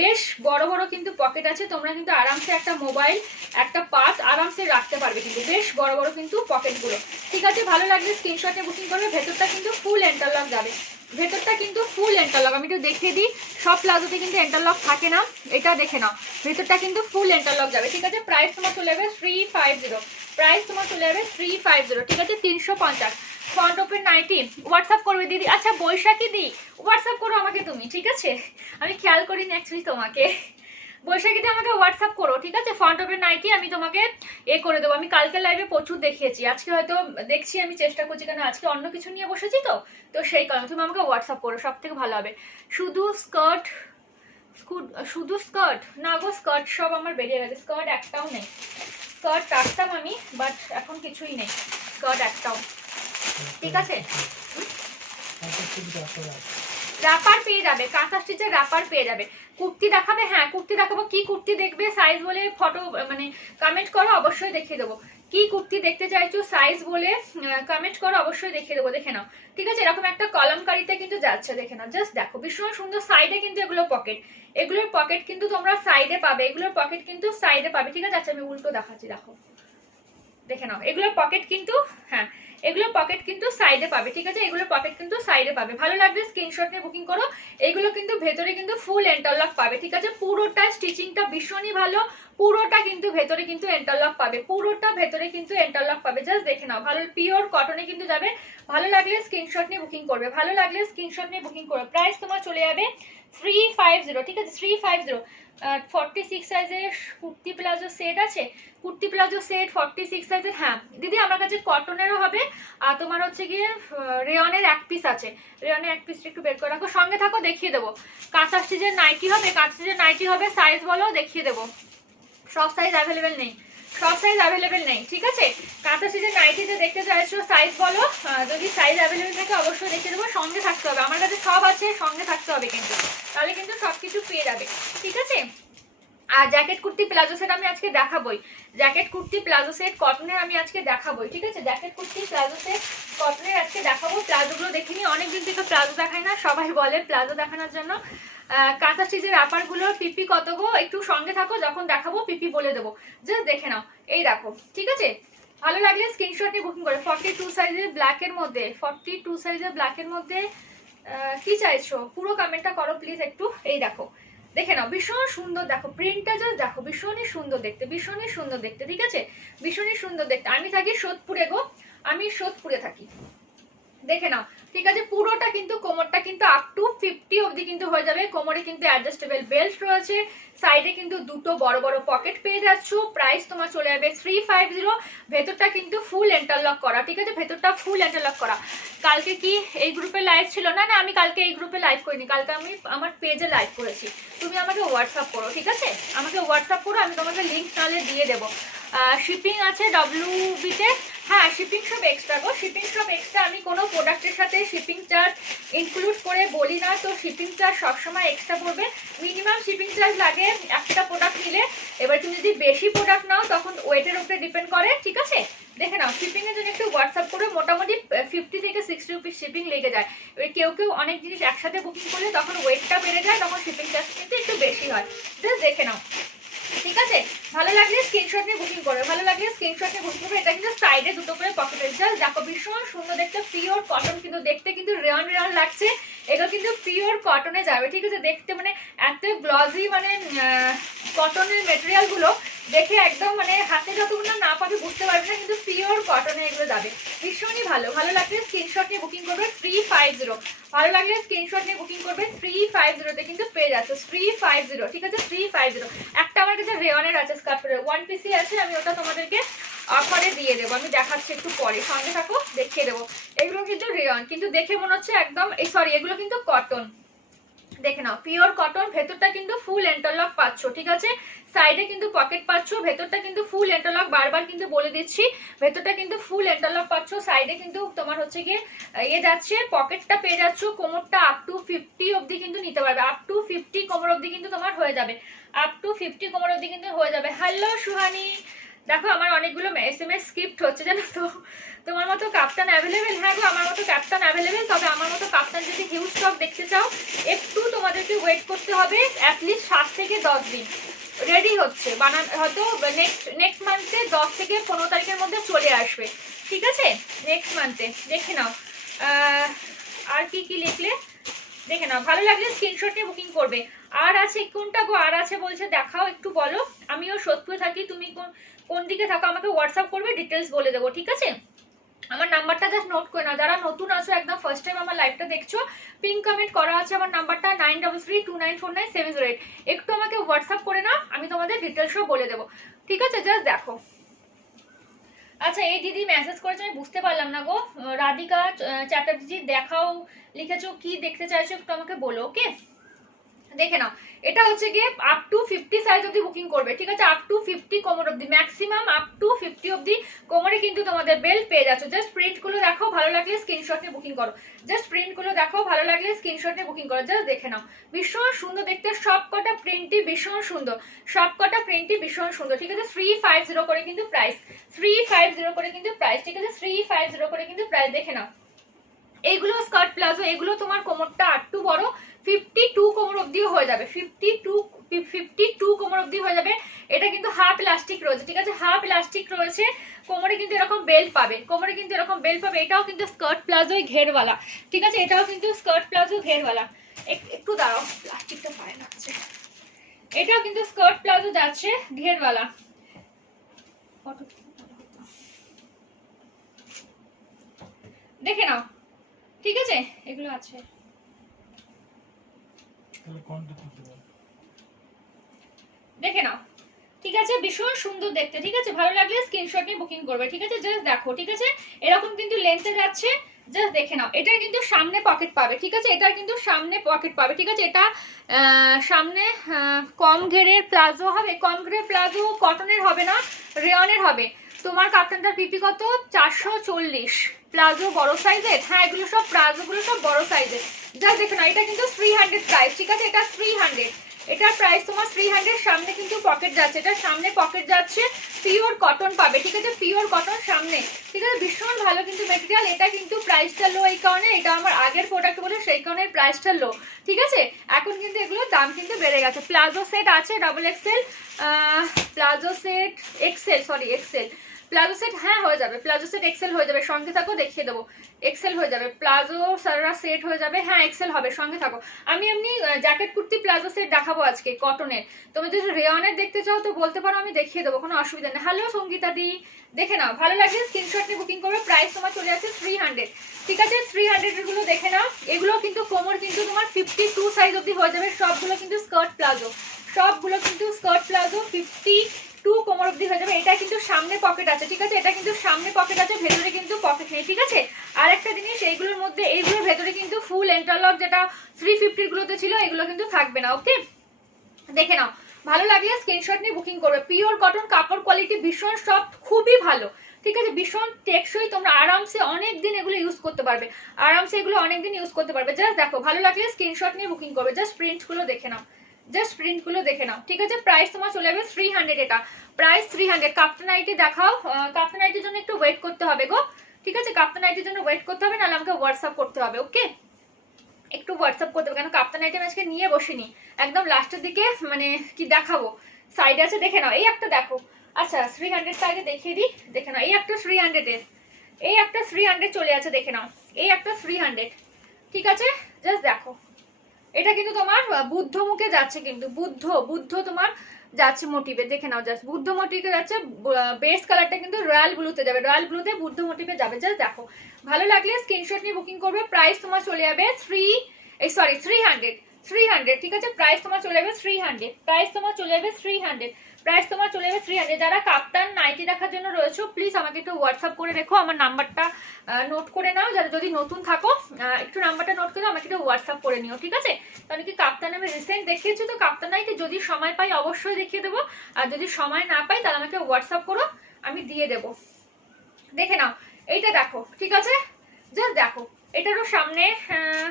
বেশ বড় বড় কিন্তু পকেট আছে। তোমরা কিন্তু আরামসে একটা মোবাইল, একটা পার্স আরামসে রাখতে পারবে, কিন্তু বেশ বড় বড় কিন্তু পকেটগুলো, ঠিক আছে। ভালো লাগলে স্ক্রিনশটে বুকিং করবে। ভেতরটা কিন্তু ফুল ইন্টারলক যাবে, ভেতরটা কিন্তু ফুল ইন্টারলক, আমি একটু দেখিয়ে দিই। সব প্লাজোতে কিন্তু ইন্টারলক থাকে না, এটা দেখে নাও, ভেতরটা কিন্তু ফুল ইন্টারলক যাবে, ঠিক আছে। প্রাইস তোমার চলে যাবে 350, প্রাইস তোমার চলে যাবে 350, ঠিক আছে, 350। ফ্রন্ট ওপেন নাইটি হোয়াটসঅ্যাপ করবে দিদি। আচ্ছা বৈশাখী দি, হোয়াটসঅ্যাপ করো আমাকে তুমি, ঠিক আছে, আমি খেয়াল করিনি অ্যাকচুয়ালি তোমাকে। বৈশাখীতে আমাকে হোয়াটসঅ্যাপ করো, ঠিক আছে। ফ্রন্ট ওপেন নাইটি আমি তোমাকে করে দেবো। আমি কালকে লাইভে প্রচুর দেখিয়েছি, আজকে হয়তো দেখছি, আমি চেষ্টা করছি, কেন আজকে অন্য কিছু নিয়ে বসেছি, তো সেই কারণে তুমি আমাকে হোয়াটসঅ্যাপ করো, সব থেকে ভালো হবে। শুধু স্কার্ট, শুধু স্কার্ট না গো, স্কার্ট সব আমার বেরিয়ে গেছে, স্কার্ট একটাও নেই। স্কার্ট রাখতাম আমি, বাট এখন কিছুই নেই, স্কার্ট একটাও, ঠিক আছে। রাপার পেয়ে যাবে, কাঁথা স্টিচের রাপার পেয়ে যাবে। কুর্তি দেখাবে, হ্যাঁ কুর্তি দেখাবো। কি কুর্তি দেখবে সাইজ বলে ফটো মানে কমেন্ট করো, অবশ্যই দেখিয়ে দেবো। কি কুর্তি দেখতে চাইছো সাইজ বলে কমেন্ট করো, অবশ্যই দেখিয়ে দেবো, দেখে নাও, ঠিক আছে। এরকম একটা কলমকারিতে কিন্তু যাচ্ছে, দেখে নাও, জাস্ট দেখো ভীষণ সুন্দর। সাইডে কিন্তু এগুলো পকেট, এগুলোর পকেট কিন্তু তোমরা সাইডে পাবে, এগুলোর পকেট কিন্তু সাইডে পাবে, ঠিক আছে। আচ্ছা আমি উল্টো দেখাচ্ছি, দেখো দেখে নাও, এগুলোর পকেট কিন্তু, হ্যাঁ এগুলো পকেট কিন্তু সাইডে পাবে, ঠিক আছে, এগুলো পকেট কিন্তু সাইডে পাবে। ভালো লাগবে স্ক্রিনশট নিয়ে বুকিং করো। এইগুলো কিন্তু ভেতরে কিন্তু ফুল ইন্টারলক পাবে, ঠিক আছে, পুরোটা স্টিচিংটা ভীষণই ভালো, পুরোটা কিন্তু ভেতরে কিন্তু ইন্টারলক পাবে, পুরোটা ভেতরে কিন্তু ইন্টারলক পাবে। জাস্ট দেখে নাও, ভালো পিওর কটনে কিন্তু যাবে। ভালো লাগলে স্ক্রিনশট নিয়ে বুকিং করবে, ভালো লাগলে স্ক্রিনশট নিয়ে বুকিং করবে। প্রাইস তোমার চলে যাবে 350, ঠিক আছে 350। 46 সাইজের কুর্তি প্লাজো সেট আছে, কুর্তি প্লাজো সেট 46 সাইজের। হ্যাঁ দিদি আমার কাছে কটনেরও হবে, আর তোমার হচ্ছে গিয়ে রেয়নের এক পিস আছে, রেয়নের এক পিসটা একটু বের করে রাখো, সঙ্গে থাকো দেখিয়ে দেবো। কাঁথা স্টিচের নাইটি হবে, কাঁথা স্টিচের নাইটি হবে, সাইজ বলো দেখিয়ে দেবো। সব সাইজ অ্যাভেলেবেল নেই, সব সাইজ অ্যাভেলেবেল নেই, ঠিক আছে। কাঁথা স্টিচের নাইটি যে দেখতে চাইছো সাইজ বলো, যদি সাইজ অ্যাভেলেবেল থাকে অবশ্যই দেখিয়ে দেবো। সঙ্গে থাকতে হবে, আমার কাছে সব আছে, সঙ্গে থাকতে হবে কিন্তু, তাহলে কিন্তু সব কিছু পেয়ে যাবে, ঠিক আছে। আর জ্যাকেট কুর্তি প্লাজো সেট আমি আজকে দেখাবোই, জ্যাকেট কুর্তি প্লাজো সেট কটনের আমি আজকে দেখাবোই, ঠিক আছে, জ্যাকেট কুর্তি প্লাজো সেট কটনের আজকে দেখাবো। প্লাজোগুলো দেখিনি, অনেকদিন থেকে প্লাজো দেখাই না, সবাই বলে প্লাজো দেখানোর জন্য। কাঁথা স্টিচের আপারগুলোর পিপি কত গো, একটু সঙ্গে থাকো, যখন দেখাবো পিপি বলে দেবো, জাস্ট দেখে নাও। এই দেখো, ঠিক আছে, ভালো লাগলে স্ক্রিনশট নিয়ে বুকিং করে। 42 সাইজের ব্ল্যাকের মধ্যে, 42 সাইজের ব্ল্যাকের মধ্যে কি চাইছো পুরো কমেন্টটা করো প্লিজ একটু। এই দেখো, দেখে নাও, ভীষণ সুন্দর, দেখো প্রিন্টটা জাস্ট দেখো, ভীষণই সুন্দর দেখতে, ভীষণই সুন্দর দেখতে, ঠিক আছে, ভীষণই সুন্দর দেখতে। আমি থাকি সোদপুরে গো, আমি সোদপুরে থাকি, দেখে নাও, ঠিক আছে। পুরোটা কিন্তু কোমরটা কিন্তু আপ টু 50 অবধি কিন্তু হয়ে যাবে। কোমরে কিন্তু অ্যাডজাস্টেবল বেল্ট রয়েছে, সাইডে কিন্তু দুটো বড় বড় পকেট পেয়ে যাচ্ছ। প্রাইস তোমার চলে যাবে 350। ভেতরটা কিন্তু ফুল ইন্টারলক করা, ঠিক আছে, ভেতরটা ফুল ইন্টারলক করা। কালকে কি এই গ্রুপে লাইভ ছিল? না না, আমি কালকে এই গ্রুপে লাইভ করিনি, কালকে আমি আমার পেজে লাইভ করেছি। তুমি আমাকে হোয়াটসঅ্যাপ করো, ঠিক আছে, আমাকে হোয়াটসঅ্যাপ করো, আমি তোমাকে লিঙ্ক তাহলে দিয়ে দেবো। শিপিং আছে WBতে, হ্যাঁ শিপিং সব এক্সট্রা গো, শিপিং সব এক্সট্রা। আমি কোনো প্রোডাক্টের সাথে শিপিং চার্জ ইনক্লুড করে বলি না, তো শিপিং চার্জ সবসময় এক্সট্রা পড়বে। মিনিমাম শিপিং চার্জ লাগে একটা প্রোডাক্ট নিলে। এবার তুমি যদি বেশি প্রোডাক্ট নাও তখন ওয়েটের উপরে ডিপেন্ড করে, ঠিক আছে। দেখে নাও, শিপিংয়ের জন্য একটু হোয়াটসঅ্যাপ করে, মোটামুটি 50 থেকে 60 রুপিস শিপিং লেগে যায়। এবার কেউ কেউ অনেক জিনিস একসাথে বুকিং করলে তখন ওয়েটটা বেড়ে যায়, তখন শিপিং চার্জ কিন্তু একটু বেশি হয়। জাস্ট দেখে নাও, ঠিক আছে। ভালো লাগলে স্ক্রিনশট নিয়ে বুকিং করবে, ভালো লাগলে স্ক্রিনশট নিয়ে বুকিং করবে। এটা কিন্তু সাইডে দুটো করে পকেটের, জাস্ট দেখো ভীষণ সুন্দর দেখতে, পিওর কটন, কিন্তু দেখতে কিন্তু রেয়ন রেয়ন লাগছে। এগুলো কিন্তু পিওর কটনে যাবে, ঠিক আছে, দেখতে মানে এত গ্লজি, মানে কটনের মেটেরিয়ালগুলো দেখে একদম মানে হাতে যতগুলো না পাবে বুঝতে পারবে না, কিন্তু পিওর কটনে এগুলো যাবে, ভীষণই ভালো। ভালো লাগলে স্ক্রিনশট নিয়ে বুকিং করবে 350। ভালো লাগলে স্ক্রিনশট নিয়ে বুকিং করবে 350-তে কিন্তু পেয়ে যাচ্ছে 350, ঠিক আছে 350। একটা আমার কাছে রেয়নের আছে, স্কার্ফের ওয়ান পিসি আছে, আমি ওটা তোমাদেরকে অফারে দিয়ে দেবো, আমি দেখাচ্ছি একটু পরে, সঙ্গে থাকো দেখিয়ে দেবো। এগুলো কিন্তু রেয়ন, কিন্তু দেখে মনে হচ্ছে একদম, সরি এগুলো কিন্তু কটন, দেখে নাও পিওর কটন। ভেতরটা কিন্তু ফুল ইন্টারলক পাচ্ছ, ঠিক আছে, সাইডে কিন্তু পকেট পাচ্ছ, ভেতরটা কিন্তু ফুল ইন্টারলক, বারবার কিন্তু বলে দিচ্ছি, ভেতরটা কিন্তু ফুল ইন্টারলক পাচ্ছ, সাইডে কিন্তু তোমার হচ্ছে গিয়ে যাচ্ছে, পকেটটা পেয়ে যাচ্ছ। কোমরটা আপ টু 50 অবধি কিন্তু নিতে পারবে, আপ টু 50 কোমর অবধি কিন্তু তোমার হয়ে যাবে, আপ টু 50 কোমর অবধি কিন্তু হয়ে যাবে। হ্যালো সুহানি, দেখো আমার অনেকগুলো SMS স্ক্রিপ্ট হচ্ছে জানো তো। তোমার মতো কাপ্তান অ্যাভেলেবেল? হ্যাঁ গো, আমার মতো কাপ্তান অ্যাভেলেবেল, তবে আমার মতো কাপ্তান যদি হিউজ স্টক দেখতে চাও একটু তোমাদেরকে ওয়েট করতে হবে, অ্যাটলিস্ট 7 থেকে 10 দিন। রেডি হচ্ছে, বানান হয়তো নেক্সট মান্থে 10 থেকে 15 তারিখের মধ্যে চলে আসবে, ঠিক আছে, নেক্সট মান্থে। দেখে নাও আর কি কি লিখলে, দেখে নাও। ভালো লাগলে স্ক্রিনশট নিয়ে বুকিং করবে। আর আছে কোনটা গো, আর আছে বলছে, দেখাও একটু বলো। আমিও সোদপুরে থাকি, তুমি কোন দিকে থাকো আমাকে হোয়াটসঅ্যাপ করবে, ডিটেলস বলে দেবো, ঠিক আছে। আমার নাম্বারটা জাস্ট নোট করে নাও, যারা নতুন আছো একদম ফার্স্ট টাইম আমার লাইভটা দেখছো, পিন কমেন্ট করা আছে আমার নাম্বারটা 9332949708। একটু আমাকে হোয়াটসঅ্যাপ করে নাও, আমি তোমাদের ডিটেলসও বলে দেবো, ঠিক আছে। জাস্ট দেখো। আচ্ছা এই দিদি মেসেজ করেছে, আমি বুঝতে পারলাম না গো, রাধিকা চ্যাটার্জি, দেখাও লিখেছো, কি দেখতে চাইছো একটু আমাকে বলো, ওকে। দেখে নাও, এটা হচ্ছে গিয়ে আপ টু 50 সাইজ অবধি বুকিং করবে, ঠিক আছে, আপ টু 50 কোমর অবধি, ম্যাক্সিমাম আপ টু 50 অবধি কোমরে কিন্তু তোমাদের বেল্ট পেয়ে যাচ্ছ। জাস্ট প্রিন্টগুলো দেখো, ভালো লাগলে স্ক্রিনশট নিয়ে বুকিং করো, জাস্ট প্রিন্টগুলো দেখো, ভালো লাগলে স্ক্রিনশট নিয়ে বুকিং করো, জাস্ট দেখে নাও, ভীষণ সুন্দর দেখতে, সব কটা প্রিন্টই ভীষণ সুন্দর, সব কটা প্রিন্টই ভীষণ সুন্দর, ঠিক আছে। 350 করে কিন্তু প্রাইস, 350 করে কিন্তু প্রাইস, ঠিক আছে, 350 করে কিন্তু প্রাইস। দেখে নাও, এইগুলো স্কার্ট প্লাজো, এগুলো তোমার কোমরটা আটটু বড়, 52 কোমর অবধি হয়ে যাবে, 52 52 কোমর অবধি হয়ে যাবে। এটা কিন্তু হাফ ইলাস্টিক রয়েছে, ঠিক আছে, হাফ ইলাস্টিক রয়েছে। কোমরে কিন্তু এরকম বেল্ট পাবে, কোমরে কিন্তু এরকম বেল্ট পাবে। এটাও কিন্তু স্কার্ট প্লাজো ঘেরওয়ালা, ঠিক আছে, এটাও কিন্তু স্কার্ট প্লাজো ঘেরওয়ালা। একটু দাঁড়াও, প্লাস্টিকটা পায় না, এটাও কিন্তু স্কার্ট প্লাজো যাচ্ছে ঘেরওয়ালা। দেখে নাও, ঠিক আছে, এগুলো আছে। দেখে নাও, ঠিক আছে, ভীষণ সুন্দর দেখতে, ঠিক আছে, ভালো লাগলে স্ক্রিনশট নিয়ে বুকিং করবে, ঠিক আছে, জাস্ট দেখো, ঠিক আছে, এরকম কিন্তু লেন্থে যাচ্ছে, জাস্ট দেখে নাও। এটার কিন্তু সামনে পকেট পাবে, ঠিক আছে, এটার কিন্তু সামনে পকেট পাবে, ঠিক আছে। এটা সামনে কম ঘেরের প্লাজো হবে, কম ঘেরের প্লাজো কটনের হবে না, রেয়নের হবে। তোমার কাপ্তানটার পিপি কত? 440। প্লাজো বড় সাইজের, হ্যাঁ এগুলো সব প্লাজোগুলো সব বড় সাইজের। জাস্ট দেখে নাও, এটা কিন্তু 300 প্রাইস, ঠিক আছে, এটা 300, এটার প্রাইস তোমার 300। সামনে কিন্তু পকেট যাচ্ছে, এটা সামনে পকেট যাচ্ছে, পিওর কটন পাবে, ঠিক আছে, পিওর কটন সামনে, ঠিক আছে, ভীষণ ভালো কিন্তু মেটেরিয়াল। এটা কিন্তু প্রাইসটা লো এই কারণে, এটা আমার আগের প্রোডাক্ট বলে সেই কারণে প্রাইসটা লো, ঠিক আছে। এখন কিন্তু এগুলোর দাম কিন্তু বেড়ে গেছে। প্লাজো সেট আছে double XL, palazzo set XL, sorry XL, palazzo set হ্যাঁ হয়ে যাবে, প্লাজো সেট এক্সেল হয়ে যাবে, সঙ্গে থাকো দেখিয়ে দেবো, এক্সেল হয়ে যাবে, প্লাজো সারা সেট হয়ে যাবে, হ্যাঁ এক্সেল হবে, সঙ্গে থাকো। আমি এমনি জ্যাকেট কুর্তি প্লাজো সেট দেখাবো আজকে কটনের, তুমি যদি রেয়নের দেখতে চাও তো বলতে পারো, আমি দেখিয়ে দেবো, কোনো অসুবিধা নেই। হ্যালো সঙ্গীতা দি, দেখে নাও, ভালো লাগলে স্ক্রিনশট নিয়ে বুকিং করবে। প্রাইস তোমার চলে যাচ্ছে 300, ঠিক আছে, 300 এগুলো দেখে নাও। এগুলো কিন্তু কোমর কিন্তু তোমার 52 সাইজ অবধি হয়ে যাবে, সবগুলো কিন্তু স্কার্ট প্লাজো, সবগুলো কিন্তু স্কার্ট প্লাজো 52 কোমর অবধি হয়ে যাবে। এটা কিন্তু সামনে পকেট আছে, ঠিক আছে, এটা কিন্তু সামনে পকেট আছে, ভেতরে কিন্তু পকেট নেই, ঠিক আছে। আর একটা জিনিস, এইগুলোর মধ্যে এইগুলোর ভেতরে কিন্তু ফুল ইন্টারলক যেটা 350 গুলোতে ছিল এগুলো কিন্তু থাকবে না, ওকে। দেখে নাও, ভালো লাগলে স্ক্রিনশট নিয়ে বুকিং করবে। পিওর কটন, কাপড় কোয়ালিটি ভীষণ সফট, খুবই ভালো, ঠিক আছে, ভীষণ টেকসই, তোমরা আরামসে অনেক দিন এগুলো ইউজ করতে পারবে, আরামসে এগুলো অনেক দিন ইউজ করতে পারবে। জাস্ট দেখো, ভালো লাগলে স্ক্রিনশট নিয়ে বুকিং করবে, জাস্ট প্রিন্টগুলো দেখে নাও, জাস্ট প্রিন্টগুলো দেখে নাও, ঠিক আছে। প্রাইস তোমার চলে যাবে 300, এটা প্রাইস 300। কাপ্তান নাইটি দেখাও, কাপ্তান নাইটির জন্য একটু ওয়েট করতে হবে গো, ঠিক আছে, কাপ্তান নাইটির জন্য ওয়েট করতে হবে, নাহলে আমাকে হোয়াটসঅ্যাপ করতে হবে, ওকে, একটু হোয়াটসঅ্যাপ করতে হবে, কেন কাপ্তান আইটেম আজকে নিয়ে বসিনি, একদম লাস্টের দিকে মানে কি দেখাবো, সাইডে আছে, দেখে নাও। এই একটা দেখো, আচ্ছা 300টা আগে দেখিয়ে দিই, দেখে নাও, এই একটা 300 এর, এই একটা 300 চলে আছে, দেখে নাও, এই একটা 300, ঠিক আছে, জাস্ট দেখো। এটা কিন্তু তোমার বুদ্ধ মুখে যাচ্ছে, কিন্তু বুদ্ধ তোমার যাচ্ছে মোটিভে, দেখে নাও, জাস্ট বুদ্ধ মোটিভে যাচ্ছে। বেস কালারটা কিন্তু রয়্যাল ব্লুতে যাবে, রয়্যাল ব্লুতে বুদ্ধ মোটিভে যাবে, জাস্ট দেখো। ভালো লাগলে স্ক্রিনশট নিয়ে বুকিং করবে। প্রাইস তোমার চলে যাবে 300, ঠিক আছে, প্রাইস তোমার চলে যাবে 300, প্রাইস তোমার চলে যাবে 300, প্রাইস তোমার চলে যাবে 300। যারা কাপ্তান নাইটি দেখার জন্য রয়েছে প্লিজ আমাকে একটু হোয়াটসঅ্যাপ করে রেখো, আমার নাম্বারটা নোট করে নাও, যারা যদি নতুন থাকো একটু নাম্বারটা নোট করে আমাকে একটু হোয়াটসঅ্যাপ করে নিও, ঠিক আছে। কারণ কি কাপ্তান আমি রিসেন্ট দেখিয়েছি তো, কাপ্তান নাইটি যদি সময় পাই অবশ্যই দেখিয়ে দেবো, আর যদি সময় না পাই তাহলে আমাকে হোয়াটসঅ্যাপ করো, আমি দিয়ে দেবো। দেখে নাও, এইটা দেখো, ঠিক আছে, জাস্ট দেখো, এটারও সামনে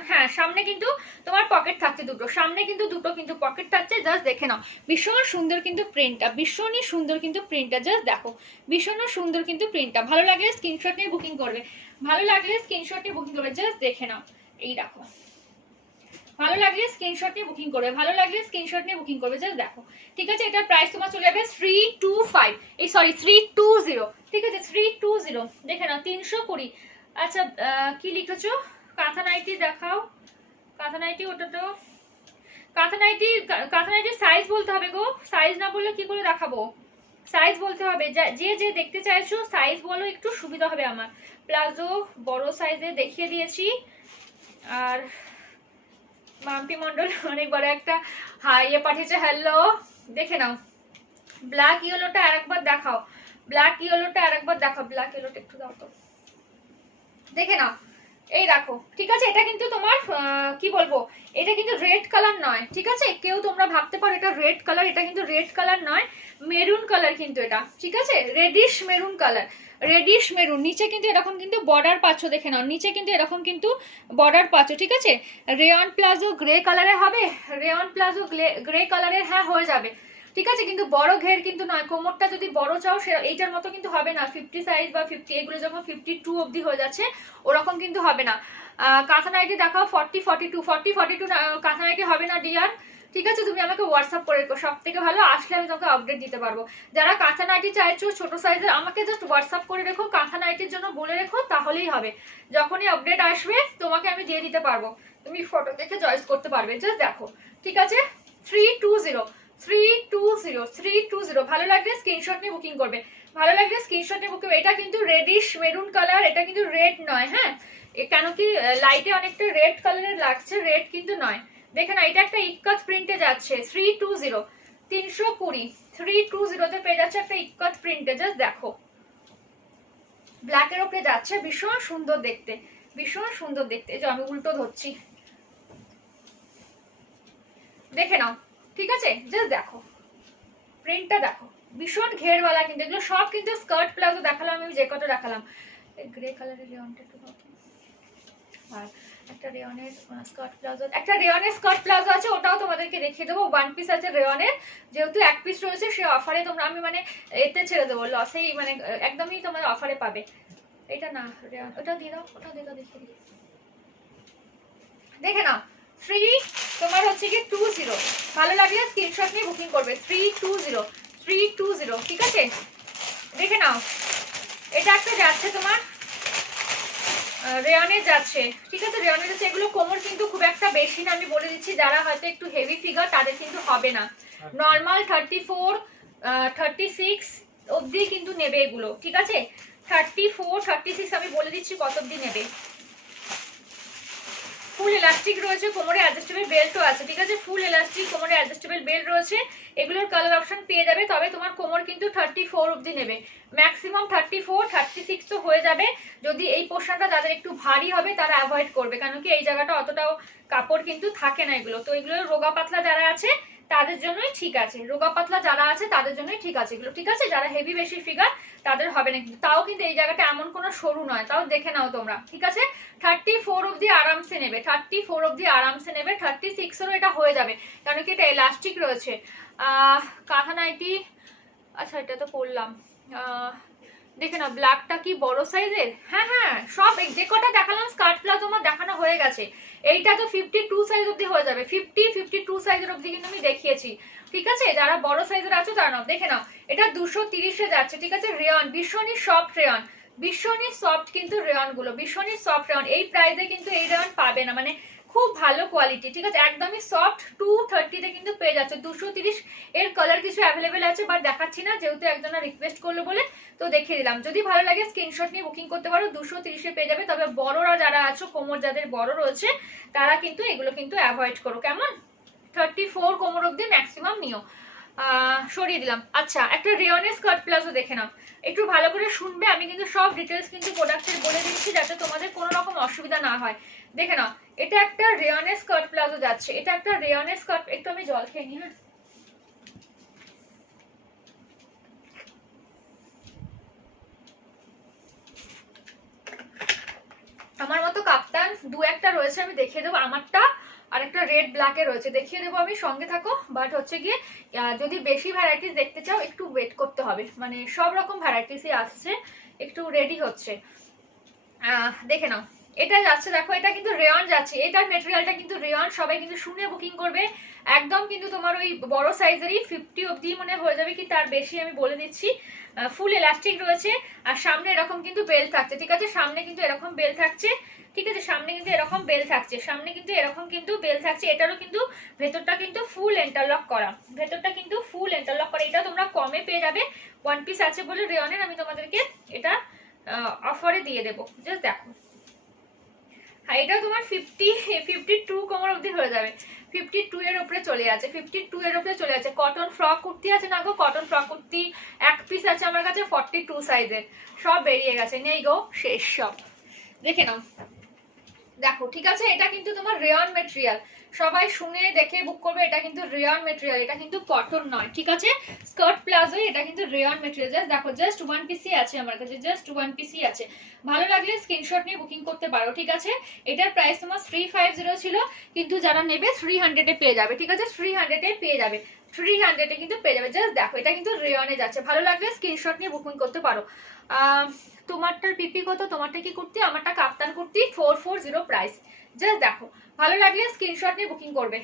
হ্যাঁ সামনে কিন্তু তোমার পকেট থাকছে দুটো, সামনে কিন্তু দুটো কিন্তু পকেট থাকছে, জাস্ট দেখে নাও। ভীষণ সুন্দর কিন্তু প্রিন্টটা, ভীষণই সুন্দর কিন্তু প্রিন্টটা, জাস্ট দেখো, ভীষণ সুন্দর কিন্তু প্রিন্টটা। ভালো লাগলে স্ক্রিনশট নিয়ে বুকিং করবে, ভালো লাগলে স্ক্রিনশট নিয়ে বুকিং করবে, জাস্ট দেখে নাও। এই দেখো, ভালো লাগলে স্ক্রিনশট নিয়ে বুকিং করবে, ভালো লাগলে স্ক্রিনশট নিয়ে বুকিং করবে, জাস্ট দেখো, ঠিক আছে। এটার প্রাইস তোমার চলে যাবে 325, এই সরি 320, ঠিক আছে, 320, দেখে নাও, 320। আচ্ছা কি লিখেছো? কাঁথা নাইটি দেখাও, কাঁথা নাইটি, ওটা তো কাঁথা নাইটির সাইজ বলতে হবে গো, সাইজ না বললে কি করে দেখাবো, সাইজ বলতে হবে, যে দেখতে চাইছো সাইজ বলো, একটু সুবিধা হবে আমার। প্লাজো বড় সাইজে দেখিয়ে দিয়েছি, আর মাম্পি মন্ডল অনেক বড় একটা ইয়ে পাঠিয়েছে, হ্যালো, দেখে নাও। ব্ল্যাক ইয়েলোটা আরেকবার দেখাও, ব্ল্যাক ইয়েলোটা আরেকবার দেখাও, ব্ল্যাক ইয়েলোটা একটু দাও তো, দেখে নাও, এই দেখো, ঠিক আছে। এটা কিন্তু তোমার কি বলবো, এটা কিন্তু রেড কালার নয়, ঠিক আছে, কেউ তোমরা ভাবতে পারো এটা রেড কালার, এটা কিন্তু রেড কালার নয়, মেরুন কালার কিন্তু এটা, ঠিক আছে, radish maroon colour, radish maroon. নিচে কিন্তু এরকম কিন্তু বর্ডার পাচ্ছ, দেখে নাও, নিচে কিন্তু এরকম কিন্তু বর্ডার পাচ্ছ, ঠিক আছে। রেয়ন প্লাজো গ্রে কালারে হবে, রেয়ন প্লাজো গ্রে কালারের হ্যাঁ হয়ে যাবে, ঠিক আছে, কিন্তু বড় ঘের কিন্তু নয়, কোমরটা যদি বড় চাও এইটার মতো কিন্তু হবে না, 50 সাইজ বা 50, এগুলো যখন 52 অবধি হয়ে যাচ্ছে ওরকম কিন্তু হবে না। কাঁথা নাইটি দেখাও, 40 42 কাঁথা নাইটি হবে না ডিয়ার, ঠিক আছে, তুমি আমাকে হোয়াটসঅ্যাপ করে রেখো, সব থেকে ভালো আসলে আমি তোমাকে আপডেট দিতে পারবো। যারা কাঁথা নাইটি চাইছো ছোট সাইজের, আমাকে জাস্ট হোয়াটসঅ্যাপ করে রেখো, কাঁথা নাইটির জন্য বলে রেখো, তাহলেই হবে। যখনই আপডেট আসবে তোমাকে আমি দিয়ে দিতে পারবো, তুমি ফটো দেখে চয়েস করতে পারবে। জাস্ট দেখো, ঠিক আছে। 320 ভালো লাগলে স্ক্রিনশট নিয়ে বুকিং করবে, ভালো লাগলে স্ক্রিনশট নিয়ে বুকিং। এটা কিন্তু রেডিশ মেরুন কালার, এটা কিন্তু রেড নয়, হ্যাঁ, কেন কি লাইটে অনেকটা রেড কালারের লাগছে, রেড কিন্তু নয়। দেখে না, এটা একটা ইক্কাত প্রিন্টে যাচ্ছে 320, 320, 320-তে পেয়ে যাচ্ছে একটা ইক্কাত প্রিন্টে। জাস্ট দেখো, ব্ল্যাকের ওপরে যাচ্ছে, ভীষণ সুন্দর দেখতে, ভীষণ সুন্দর দেখতে। এই যে আমি উল্টো ধরছি, দেখে নাও, ঠিক আছে। জাস্ট দেখো প্রিন্টটা, দেখো ভীষণ ঘেরওয়ালা, কিন্তু এগুলো সব কিন্তু স্কার্ট প্লাজো দেখালাম আমি, যে কটা দেখালাম। গ্রে কালারের রেয়নটা একটু দেখো, আর একটা রেয়নের স্কার্ট প্লাজো, একটা রেয়নের স্কার্ট প্লাজো আছে, ওটাও তোমাদেরকে দেখিয়ে দেবো। ওয়ান পিস আছে রেয়নের, যেহেতু এক পিস রয়েছে সে অফারে তোমরা, আমি মানে এতে ছেড়ে দেবো, লসেই মানে একদমই তোমার অফারে পাবে। এটা না রেয়ন, ওটা দিয়ে দাও, ওটা দিয়ে দাও, দেখিয়ে দিই, দেখে নাও। 3 তোমার হচ্ছে কি 20, ভালো লাগলে স্ক্রিনশট নিয়ে বুকিং করবে। 320, ঠিক আছে, দেখে নাও। এটা একটা যাচ্ছে তোমার রেয়নে যাচ্ছে, ঠিক আছে, রেয়নে যাচ্ছে। এগুলো কোমর কিন্তু খুব একটা বেশি না, আমি বলে দিচ্ছি, যারা হয়তো একটু হেভি ফিগার তাদের কিন্তু হবে না। নর্মাল 34, 36 অবধি কিন্তু নেবে এগুলো, ঠিক আছে। 34, 36 আমি বলে দিচ্ছি কত অবধি নেবে। ফুল এলাস্টিক রয়েছে, কোমরে অ্যাডজাস্টেবল বেল্টও আছে, ঠিক আছে। ফুল এলাস্টিক, কোমরে অ্যাডজাস্টেবল বেল্ট রয়েছে, এগুলোর কালার অপশন পেয়ে যাবে। তবে তোমার কোমর কিন্তু 34 অবধি নেবে, ম্যাক্সিমাম 34, 36 তো হয়ে যাবে। যদি এই পোর্শনটা যাদের একটু ভারী হবে তারা অ্যাভয়েড করবে, কারণ কি এই জায়গাটা অতটাও কাপড় কিন্তু থাকে না এগুলো। তো এগুলো রোগা পাতলা যারা আছে তাদের জন্যই ঠিক আছে, রোগা পাতলা যারা আছে তাদের জন্যই ঠিক আছে এগুলো, ঠিক আছে। যারা হেভি বেশি ফিগার তাদের হবে না, কিন্তু তাও কিন্তু এই জায়গাটা এমন কোনো সরু নয়, তাও দেখে নাও তোমরা, ঠিক আছে। 34 অবধি আরামসে নেবে, 34 অবধি আরামসে নেবে, 36-এরও এটা হয়ে যাবে, কারণ কি এটা এলাস্টিক রয়েছে। কাঁথা নাইটি, আচ্ছা এটা তো পরলাম। দেখে না ব্ল্যাকটা কি বড় সাইজের, হ্যাঁ হ্যাঁ, সব যে কটা দেখালাম স্কার্ট প্লাজো আমার দেখানো হয়ে গেছে। এইটা তো 52 সাইজ অবধি হয়ে যাবে, 52 সাইজের অবধি কিন্তু আমি দেখিয়েছি, ঠিক আছে। যারা বড় সাইজের আছো তারা নাও, দেখে নাও। এটা 230-এ যাচ্ছে, ঠিক আছে। রেয়ন, ভীষণই সফট রেয়ন, ভীষণই সফট কিন্তু রেয়ন গুলো, ভীষণই সফট রেয়ন। এই প্রাইসে কিন্তু এই রেয়ন পাবে না, মানে খুব ভালো কোয়ালিটি, ঠিক আছে, একদমই সফট। 230-তে কিন্তু পেয়ে যাচ্ছে। 230 এর কালার কিছু অ্যাভেলেবেল আছে, বাট দেখাচ্ছি না, যেহেতু একজনা রিকোয়েস্ট করলো বলে তো দেখিয়ে দিলাম। যদি ভালো লাগে স্ক্রিনশট নিয়ে বুকিং করতে পারো, 230-এ পেয়ে যাবে। তবে বড়রা যারা আছো, কোমর যাদের বড় রয়েছে তারা কিন্তু এগুলো কিন্তু অ্যাভয়েড করো, কেমন। 34 কোমর অব্দি ম্যাক্সিমাম নিও। সরিয়ে দিলাম। আচ্ছা, একটা রেয়নের স্কার্ট প্লাজো দেখে নাও, একটু ভালো করে শুনবে, আমি কিন্তু সব ডিটেলস কিন্তু প্রোডাক্টের বলে দিচ্ছি, যাতে তোমাদের কোনো রকম অসুবিধা না হয়। দেখে নাও, এটা একটা রেয়নের স্কার্ট প্লাজো যাচ্ছে, এটা একটা রেয়নের স্কার্ট, একটু আমি জল খেয়ে নিই, হ্যাঁ। আমার মতো কাপ্তান দু একটা রয়েছে, আমি দেখিয়ে দেবো আমারটা, আর একটা রেড ব্ল্যাকে রয়েছে, দেখিয়ে দেবো আমি, সঙ্গে থাকো। বাট হচ্ছে গিয়ে যদি বেশি ভ্যারাইটিস দেখতে চাও একটু ওয়েট করতে হবে, মানে সব রকম ভ্যারাইটিসই আসছে, একটু রেডি হচ্ছে। দেখে নাও, এটা যাচ্ছে, দেখো এটা কিন্তু রেয়ন যাচ্ছে, এটার মেটেরিয়ালটা কিন্তু রেয়ন, সবাই কিন্তু শুনে বুকিং করবে। একদম কিন্তু তোমার ওই বড় সাইজেরই 50 অবধি মনে হয়ে যাবে, কি তার বেশি আমি বলে দিচ্ছি। ফুল এলাস্টিক রয়েছে, আর সামনে এরকম কিন্তু বেল থাকছে, ঠিক আছে, সামনে কিন্তু এরকম বেল থাকছে, ঠিক আছে, সামনে কিন্তু এরকম বেল থাকছে, সামনে কিন্তু এরকম কিন্তু বেল থাকছে। এটারও কিন্তু ভেতরটা কিন্তু ফুল ইন্টারলক করা, ভেতরটা কিন্তু ফুল ইন্টারলক করা। এটা তোমরা কমে পেয়ে যাবে, ওয়ান পিস আছে বলে রেয়নের আমি তোমাদেরকে এটা অফারে দিয়ে দেবো। জাস্ট দেখো, হ্যাঁ এটাও তোমার 52 কোমর অবধি হয়ে যাবে, 52 এর উপরে চলে আছে, 52 এর উপরে চলে আছে। কটন ফ্রক কুর্তি আছে না গো, কটন ফ্রক কুর্তি এক পিস আছে আমার কাছে 42 সাইজের, সব বেরিয়ে গেছে, নেই গো, শেষ সব। দেখে নাও, দেখো, ঠিক আছে। এটা কিন্তু তোমার রেয়ন মেটেরিয়াল, সবাই শুনে দেখে বুক করবে, এটা কিন্তু রেয়ন মেটেরিয়াল, এটা কিন্তু কটন নয়, ঠিক আছে। স্কার্ট প্লাজো, এটা কিন্তু রেয়ন মেটেরিয়াল। জাস্ট দেখো, জাস্ট ওয়ান পিসই আছে আমার কাছে, জাস্ট ওয়ান পিসই আছে। ভালো লাগলে স্ক্রিনশট নিয়ে বুকিং করতে পারো, ঠিক আছে। এটার প্রাইস তোমার 350 ছিল, কিন্তু যারা নেবে 300-এ পেয়ে যাবে, ঠিক আছে, 300-এ পেয়ে যাবে, 300-এ কিন্তু পেয়ে যাবে। জাস্ট দেখো, এটা কিন্তু রেয়নে যাচ্ছে, ভালো লাগলে স্ক্রিনশট নিয়ে বুকিং করতে পারো। তোমারটার পিপি কত, তোমারটা কি কুর্তি, আমারটা কাপ্তান কুর্তি, 440 প্রাইস। জাস্ট দেখো, ভালো লাগলে স্ক্রিনশট নিয়ে বুকিং করবে।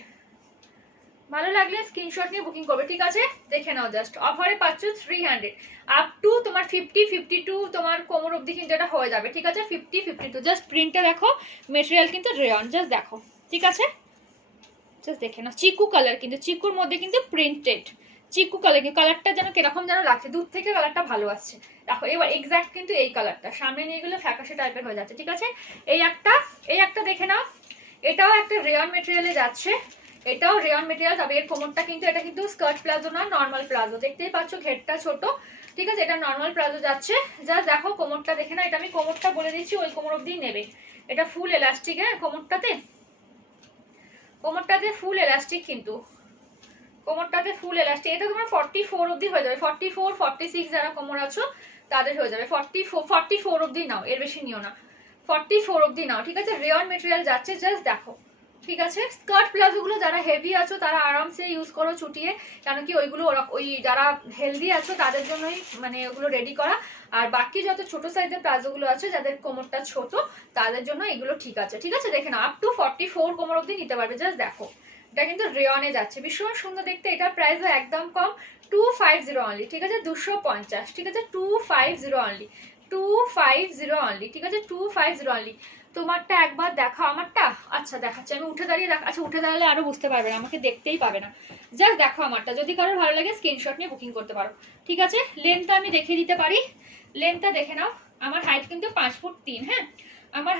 ভালো লাগলে স্ক্রিনশট নিয়ে বুকিং করবে, ঠিক আছে? দেখে নাও জাস্ট, অফারে পাচ্ছ 300 আপ টু তোমার 50-52 তোমার কোমর অবধি কিন্তু এটা হয়ে যাবে, ঠিক আছে? 50-52 জাস্ট প্রিন্টটা দেখো, মেটেরিয়াল কিন্তু রেয়ন, জাস্ট দেখো, ঠিক আছে? জাস্ট দেখে নাও, চিকু কালার কিন্তু, চিকুর মধ্যে কিন্তু প্রিন্টেড চিকু কালার, কালারটা যেন কিরকম যেন লাগছে, দূর থেকে কালারটা ভালো আসছে। দেখো এবার এক্স্যাক্ট কিন্তু এই কালারটা, সামনে নিয়ে গেলে ফ্যাকাশে টাইপের হয়ে যাচ্ছে, ঠিক আছে? এই একটা দেখে নাও, এটাও একটা রেয়ন মেটেরিয়ালে যাচ্ছে, এটাও রেয়ন মেটেরিয়াল, তবে এর কোমরটা কিন্তু, এটা কিন্তু স্কার্ট প্লাজো না, নর্মাল প্লাজো, দেখতেই পাচ্ছ ঘেরটা ছোট, ঠিক আছে? এটা নর্মাল প্লাজো যাচ্ছে, জাস্ট দেখো কোমরটা দেখে না, এটা আমি কোমরটা বলে দিচ্ছি, ওই কোমর অবধি নেবে, এটা ফুল এলাস্টিক, হ্যাঁ কোমরটাতে ফুল এলাস্টিক, কিন্তু কোমরটাতে ফুল এলাস্টিক, এটা তোমার 44 অবধি হয়ে যাবে, 44-46 যারা কোমর আছো তাদের হয়ে যাবে, 44 অবধি নাও, এর বেশি নিও না, 44 অবধি নাও, ঠিক আছে? রেয়ন মেটেরিয়াল যাচ্ছে, জাস্ট দেখো, ঠিক আছে? স্কার্ট প্লাজোগুলো যারা হেভি আছো তারা আরামসে ইউজ করো ছুটিয়ে, কেন কি ওইগুলো ওই যারা হেলদি আছো তাদের জন্যই মানে ওগুলো রেডি করা, আর বাকি যত ছোট সাইজের প্লাজোগুলো আছে যাদের কোমরটা ছোট তাদের জন্য এগুলো ঠিক আছে, ঠিক আছে? দেখে নাও, আপ টু 44 কোমর অবধি নিতে পারবে, জাস্ট দেখো, এটা কিন্তু রেয়নে যাচ্ছে, ভীষণ সুন্দর দেখতে, এটার প্রাইসও একদম কম, 250 অনলি, ঠিক আছে? 250, ঠিক আছে? 250 অনলি, 250 অনলি, ঠিক আছে? 250 অনলি। তোমারটা একবার দেখো, আমারটা আচ্ছা দেখাচ্ছি, আমি উঠে দাঁড়িয়ে আচ্ছা উঠে দাঁড়ালে আরো বুঝতে পারবে না, আমাকে দেখতেই পাবে না, জাস্ট দেখো আমারটা, যদি কারোর ভালো লাগে স্ক্রিনশট নিয়ে বুকিং করতে পারো, ঠিক আছে? লেন্থটা আমি দেখিয়ে দিতে পারি, লেন্থটা দেখে নাও, আমার হাইট কিন্তু 5 ফুট 3, হ্যাঁ আমার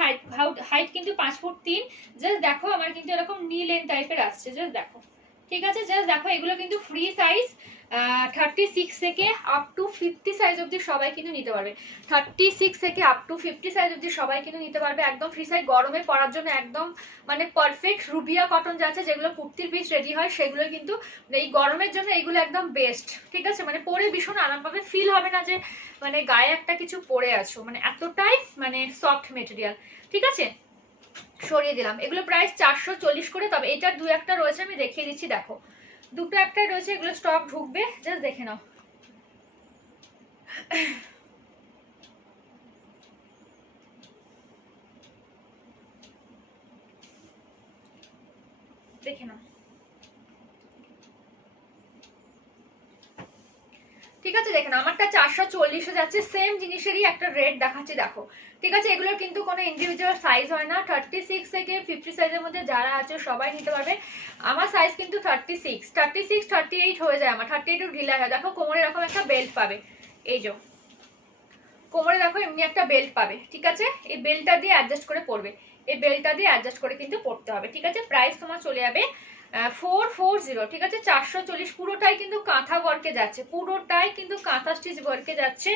হাইট কিন্তু 5 ফুট 3, জাস্ট দেখো আমার কিন্তু এরকম নি লেন্থ টাইপের আসছে, জাস্ট দেখো, ঠিক আছে? জাস্ট দেখো, এগুলো কিন্তু ফ্রি সাইজ, 36 থেকে আপ টু 50 সাইজ অবধি সবাই কিন্তু নিতে পারবে, 36 থেকে আপ টু 50 সাইজ অবধি সবাই কিন্তু নিতে পারবে, একদম ফ্রি সাইজ, গরমে পরার জন্য একদম মানে পারফেক্ট। রুবিয়া কটন যাচ্ছে, যেগুলো কুর্তির পিস রেডি হয় সেগুলো কিন্তু এই গরমের জন্য এইগুলো একদম বেস্ট, ঠিক আছে? মানে পরে ভীষণ আরাম পাবে, ফিল হবে না যে মানে গায়ে একটা কিছু পরে আছো, মানে এতটাই মানে সফট মেটেরিয়াল, ঠিক আছে? সরিয়ে দিলাম, এগুলো প্রাইস 440 করে, তবে এটার দু একটা রয়েছে, আমি দেখিয়ে দিচ্ছি, দেখো দুটো একটাই রয়েছে, এগুলো স্টক ঢুকবে, জাস্ট দেখে নাও, দেখে নাও, ঠিক আছে? দেখেন আমারটা 440 যাচ্ছে, সেম জিনিসেরই একটা রেট দেখাচ্ছি, দেখো, ঠিক আছে? এগুলোর কিন্তু কোনো ইন্ডিভিজুয়াল সাইজ হয় না, 36 থেকে 50 সাইজের মধ্যে যারা আছে সবাই নিতে পারবে, আমার সাইজ কিন্তু 36-38 হয়ে যায়, আমার 38 ঢিলা হয়, দেখো কোমরে এরকম একটা বেল্ট পাবে, এই যে কোমরে দেখো এমনি একটা বেল্ট পাবে, ঠিক আছে? এই বেল্টটা দিয়ে অ্যাডজাস্ট করে পরবে, এই বেল্টটা দিয়ে অ্যাডজাস্ট করে কিন্তু পরতে হবে, ঠিক আছে? প্রাইস তোমার চলে যাবে 440, ঠিক আছে? 440, পুরোটাই কিন্তু কাঁথা ওয়ার্কে যাচ্ছে, পুরোটাই কিন্তু কাঁথা স্টিচ ওয়ার্কে যাচ্ছে,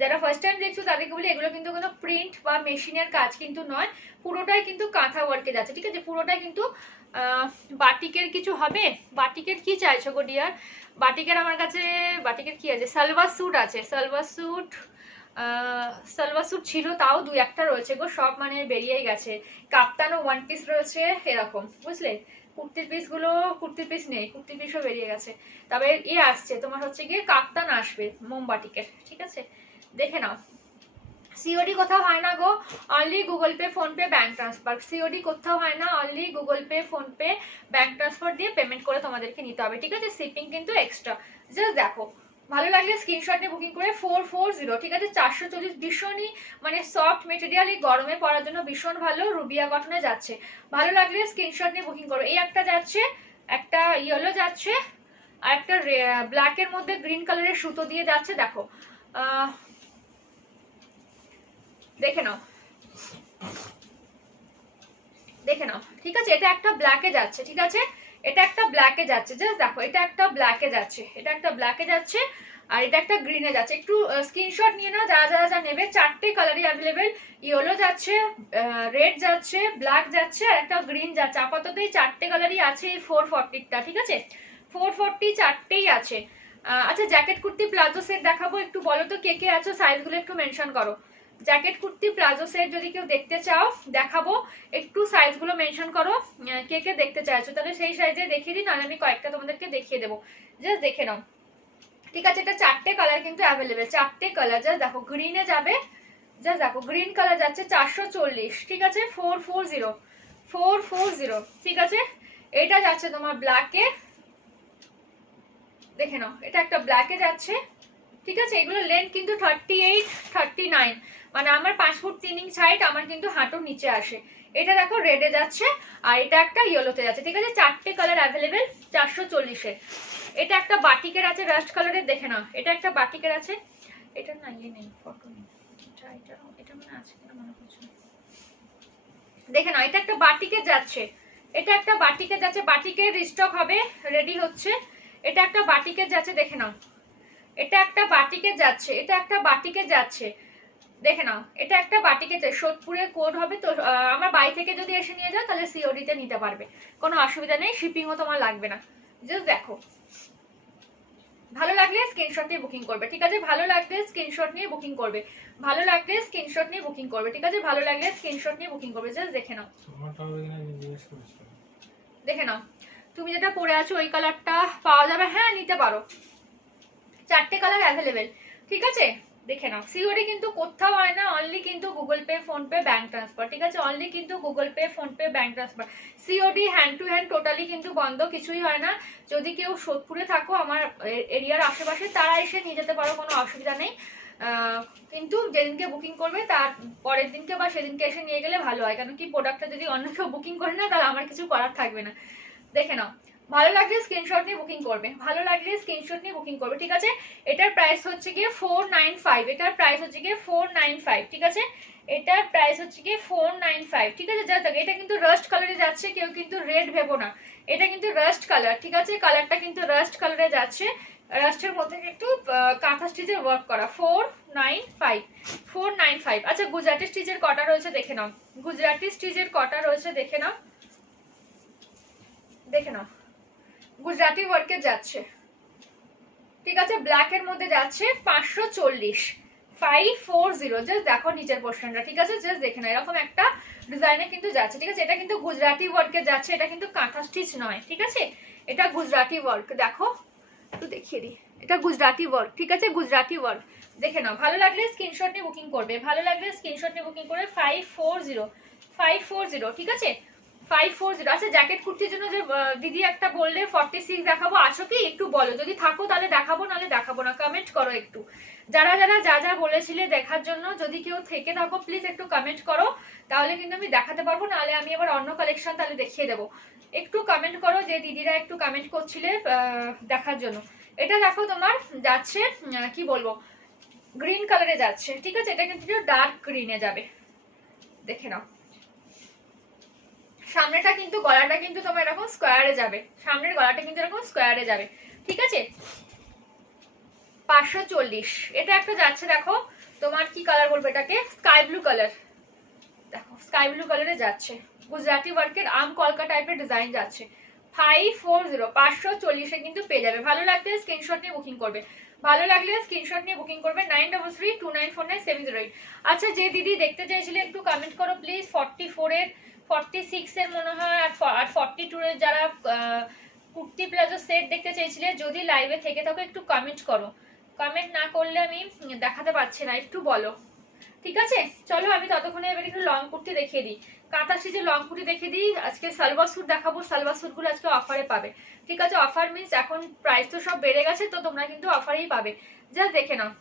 যারা ফার্স্ট টাইম দেখছো তাদেরকে বলি এগুলো কিন্তু কোনো প্রিন্ট বা মেশিনের কাজ কিন্তু নয়, পুরোটাই কিন্তু কাঁথা ওয়ার্কে যাচ্ছে, ঠিক আছে? পুরোটাই কিন্তু বাটিকের কিছু হবে, বাটিকের কি চাইছো গো ডিয়ার? বাটিকের আমার কাছে বাটিকের কি আছে, সালোয়ার স্যুট আছে, সালোয়ার স্যুট ছিল, তাও দু একটা রয়েছে গো, সব মানে বেরিয়েই গেছে, কাপ্তানও ওয়ান পিস রয়েছে এরকম, বুঝলে? কুর্তির পিস নেই, কুর্তির পিসও বেরিয়ে গেছে, তবে আসছে তোমার হচ্ছে গিয়ে কাপ্তান আসবে মোমবাটিকের, ঠিক আছে? দেখে নাও, সিওডি কোথাও হয় না গো, only Google Pay, PhonePe, bank transfer, COD কোথাও হয় না, only Google Pay, PhonePe, bank transfer দিয়ে পেমেন্ট করে তোমাদেরকে নিতে হবে, ঠিক আছে? শিপিং কিন্তু এক্সট্রা, জাস্ট দেখো, ভালো লাগলে স্ক্রিনশট নিয়ে বুকিং করে 440, ঠিক আছে? 440, ভীষণই মানে সফট মেটেরিয়াল, এই গরমে পরার জন্য ভীষণ ভালো, রুবিয়া কটনে যাচ্ছে, ভালো লাগলে স্ক্রিনশট নিয়ে বুকিং করো, এই একটা যাচ্ছে, একটা ইয়েলো যাচ্ছে, আর একটা ব্ল্যাকের মধ্যে গ্রিন কালারের সুতো দিয়ে যাচ্ছে, দেখো দেখে নাও, দেখে নাও, ঠিক আছে? এটা একটা ব্ল্যাকে যাচ্ছে, ঠিক আছে? এটা একটা ব্ল্যাকে যাচ্ছে, জাস্ট দেখো, এটা একটা ব্ল্যাকে যাচ্ছে, এটা একটা ব্ল্যাকে যাচ্ছে, আর এটা একটা গ্রিনে যাচ্ছে, একটু স্ক্রিনশট নিয়ে নাও যারা যারা যা নেবে, চারটে কালারই অ্যাভেলেবেল, ইয়েলো যাচ্ছে, রেড যাচ্ছে, ব্ল্যাক যাচ্ছে, আর একটা গ্রিন যাচ্ছে, আপাতত এই চারটে কালারই আছে এই 440টা, ঠিক আছে? 440 চারটেই আছে। আচ্ছা জ্যাকেট কুর্তি প্লাজো সেট দেখাবো, একটু বলো তো কে কে আছো, সাইজগুলো একটু মেনশন করো, জ্যাকেট কুর্তি প্লাজো সেট যদি কেউ দেখতে চাও দেখাবো, একটু সাইজগুলো মেনশন করো, কে কে দেখতে চাইছো, তাহলে সেই সাইজে দেখিয়ে দিই, নাহলে আমি কয়েকটা তোমাদেরকে দেখিয়ে দেবো, জাস্ট দেখে নাও, ঠিক আছে? এটা চারটে কালার কিন্তু অ্যাভেলেবেল, চারটে কালার, জাস্ট দেখো, গ্রিনে যাবে, জাস্ট দেখো গ্রিন কালার যাচ্ছে 440, ঠিক আছে? 440, ঠিক আছে? এটা যাচ্ছে তোমার ব্ল্যাকে, দেখে নাও, এটা একটা ব্ল্যাকে যাচ্ছে, ঠিক আছে। এগুলো লেন্থ কিন্তু 38 39, মানে আমার 5 ফুট 3 ইঞ্চ হাইট, আমার কিন্তু হাঁটুর নিচে আসে। এটা দেখো রেডে যাচ্ছে, আর এটা একটা ইয়েলোতে যাচ্ছে, ঠিক আছে। 4টে কালার অ্যাভেলেবেল 440-এ। এটা একটা বাটিকের আছে রাস্ট কালারের, দেখে নাও, এটা একটা বাটিকের আছে। এটা না ইয়ে নেই, ফটো নেই, এটা মনে আছে কিনা মনে করছে, দেখে নাও। এটা একটা বাটিকে যাচ্ছে, এটা একটা বাটিকে যাচ্ছে, বাটিকের রিস্টক হবে, রেডি হচ্ছে। এটা একটা বাটিকে যাচ্ছে, দেখে নাও। এটা একটা বাটিকে যাচ্ছে, এটা একটা বাটিকে যাচ্ছে, দেখে নাও। এটা একটা বাটিকে যাচ্ছে, সোদপুরের কোড হবে। তো আমার বাড়ি থেকে যদি এসে নিয়ে যাও তাহলে সিওডিতে নিতে পারবে, কোনো অসুবিধা নেই, শিপিংও তোমার লাগবে না। জাস্ট দেখো, ভালো লাগলে স্ক্রিনশট নিয়ে বুকিং করবে, ঠিক আছে। ভালো লাগলে স্ক্রিনশট নিয়ে বুকিং করবে, ভালো লাগলে স্ক্রিনশট নিয়ে বুকিং করবে, ঠিক আছে। ভালো লাগলে স্ক্রিনশট নিয়ে বুকিং করবে। জাস্ট দেখে নাও, দেখে নাও। তুমি যেটা পরে আছো ওই কালারটা পাওয়া যাবে, হ্যাঁ নিতে পারো। 4টে কালার অ্যাভেলেবেল, ঠিক আছে। দেখে নাও, সিওডি কিন্তু কোথাও হয় না, অনলি কিন্তু Google Pay, phone pay, bank transfer, ঠিক আছে। অনলি কিন্তু Google Pay, phone pay, bank transfer. COD hand to hand totally কিন্তু বন্ধ, কিছুই হয় না। যদি কেউ সোদপুরে থাকো আমার এরিয়ার আশেপাশে, তারা এসে নিয়ে যেতে পারো, কোনো অসুবিধা নেই। কিন্তু যেদিনকে বুকিং করবে তার পরের দিনকে বা সেদিনকে এসে নিয়ে গেলে ভালো হয়, কারণ কি প্রোডাক্টটা যদি অন্য কেউ বুকিং করে না তাহলে আমার কিছু করার থাকবে না। দেখে নাও, ভালো লাগলে স্ক্রিনশট নিয়ে বুকিং করবে, ভালো লাগলে স্ক্রিনশট নিয়ে বুকিং করবে, ঠিক আছে। এটার প্রাইস হচ্ছে গিয়ে 495, এটার প্রাইস হচ্ছে গিয়ে 495, ঠিক আছে। এটার প্রাইস হচ্ছে গিয়ে 495, ঠিক আছে। যা থাকে, এটা কিন্তু রাস্ট কালারে যাচ্ছে, কেউ কিন্তু রেড ভেবো না, এটা কিন্তু রাস্ট কালার, ঠিক আছে। কালারটা কিন্তু রাস্ট কালারে যাচ্ছে, রাস্টের মধ্যে একটু কাঁথা স্টিচের ওয়ার্ক করা। 495, 495। আচ্ছা, গুজরাটি স্টিচের কটা রয়েছে দেখে নাও, গুজরাটি স্টিচের কটা রয়েছে দেখে নাও, দেখে নাও। গুজরাটি ওয়ার্কে যাচ্ছে, ঠিক আছে। ব্ল্যাক এর মধ্যে যাচ্ছে 540, 540। জাস্ট দেখো নিচের পোর্শনটা, ঠিক আছে। জাস্ট দেখে নাও, এরকম একটা ডিজাইনে কিন্তু যাচ্ছে, ঠিক আছে। এটা কিন্তু গুজরাটি ওয়ার্কে যাচ্ছে, এটা কিন্তু কাঁথা স্টিচ নয়, ঠিক আছে। এটা গুজরাটি ওয়ার্ক, দেখো একটু দেখিয়ে দিই, এটা গুজরাটি ওয়ার্ক, ঠিক আছে, গুজরাটি ওয়ার্ক। দেখে নাও, ভালো লাগলে স্ক্রিনশট নিয়ে বুকিং করবে, ভালো লাগলে স্ক্রিনশট নিয়ে বুকিং করবে। 540, 540, ঠিক আছে, 540। আচ্ছা, জ্যাকেট কুর্তির জন্য যে দিদি একটা বললে 46 দেখাবো, আছো কি একটু বলো, যদি থাকো তাহলে দেখাবো, নাহলে দেখাবো না, কমেন্ট করো একটু। যারা যারা যা যা বলেছিলে দেখার জন্য, যদি কেউ থেকে থাকো প্লিজ একটু কমেন্ট করো, তাহলে কিন্তু আমি দেখাতে পারবো, নাহলে আমি আবার অন্য কালেকশন তাহলে দেখিয়ে দেবো। একটু কমেন্ট করো, যে দিদিরা একটু কমেন্ট করছিলে দেখার জন্য। এটা দেখো তোমার যাচ্ছে কি বলবো, গ্রিন কালারে যাচ্ছে, ঠিক আছে। এটা কিন্তু ডার্ক গ্রিনে যাবে, দেখে নাও। সামনেটা কিন্তু গলাটা কিন্তু তোমার এরকম স্কোয়ারে যাবে, সামনের গলাটা কিন্তু এরকম স্কোয়ারে যাবে, ঠিক আছে। 540। এটা একটা যাচ্ছে, দেখো তোমার কি কালার বলবো এটাকে, স্কাই ব্লু কালার, দেখো স্কাই ব্লু কালারে যাচ্ছে, গুজরাটি ওয়ার্কের আম কলকা টাইপের ডিজাইন যাচ্ছে। 540, 540-এ কিন্তু পেয়ে যাবে। ভালো লাগলে স্ক্রিনশট নিয়ে বুকিং করবে, ভালো লাগলে স্ক্রিনশট নিয়ে বুকিং করবে। 9332949708। আচ্ছা, যে দিদি দেখতে চাইছিলে একটু কমেন্ট করো প্লিজ। 44-এর, 46-এর মনে হয়, আর 42-এর যারা কুর্তি প্লাজো সেট দেখতে চেয়েছিলে, যদি লাইভে থেকে থাকো একটু কমেন্ট করো, কমেন্ট না করলে আমি দেখাতে পারছি না, একটু বলো, ঠিক আছে। চলো আমি ততক্ষণে এবার একটু লং কুর্তি দেখিয়ে দিই, কাঁথা স্টিচের লং কুর্তি দেখিয়ে দিই। আজকে সালোয়ার স্যুট দেখাবো, সালোয়ার স্যুটগুলো আজকে অফারে পাবে, ঠিক আছে। অফার মিনস এখন প্রাইস তো সব বেড়ে গেছে, তো তোমরা কিন্তু অফারেই পাবে, জাস্ট দেখে নাও।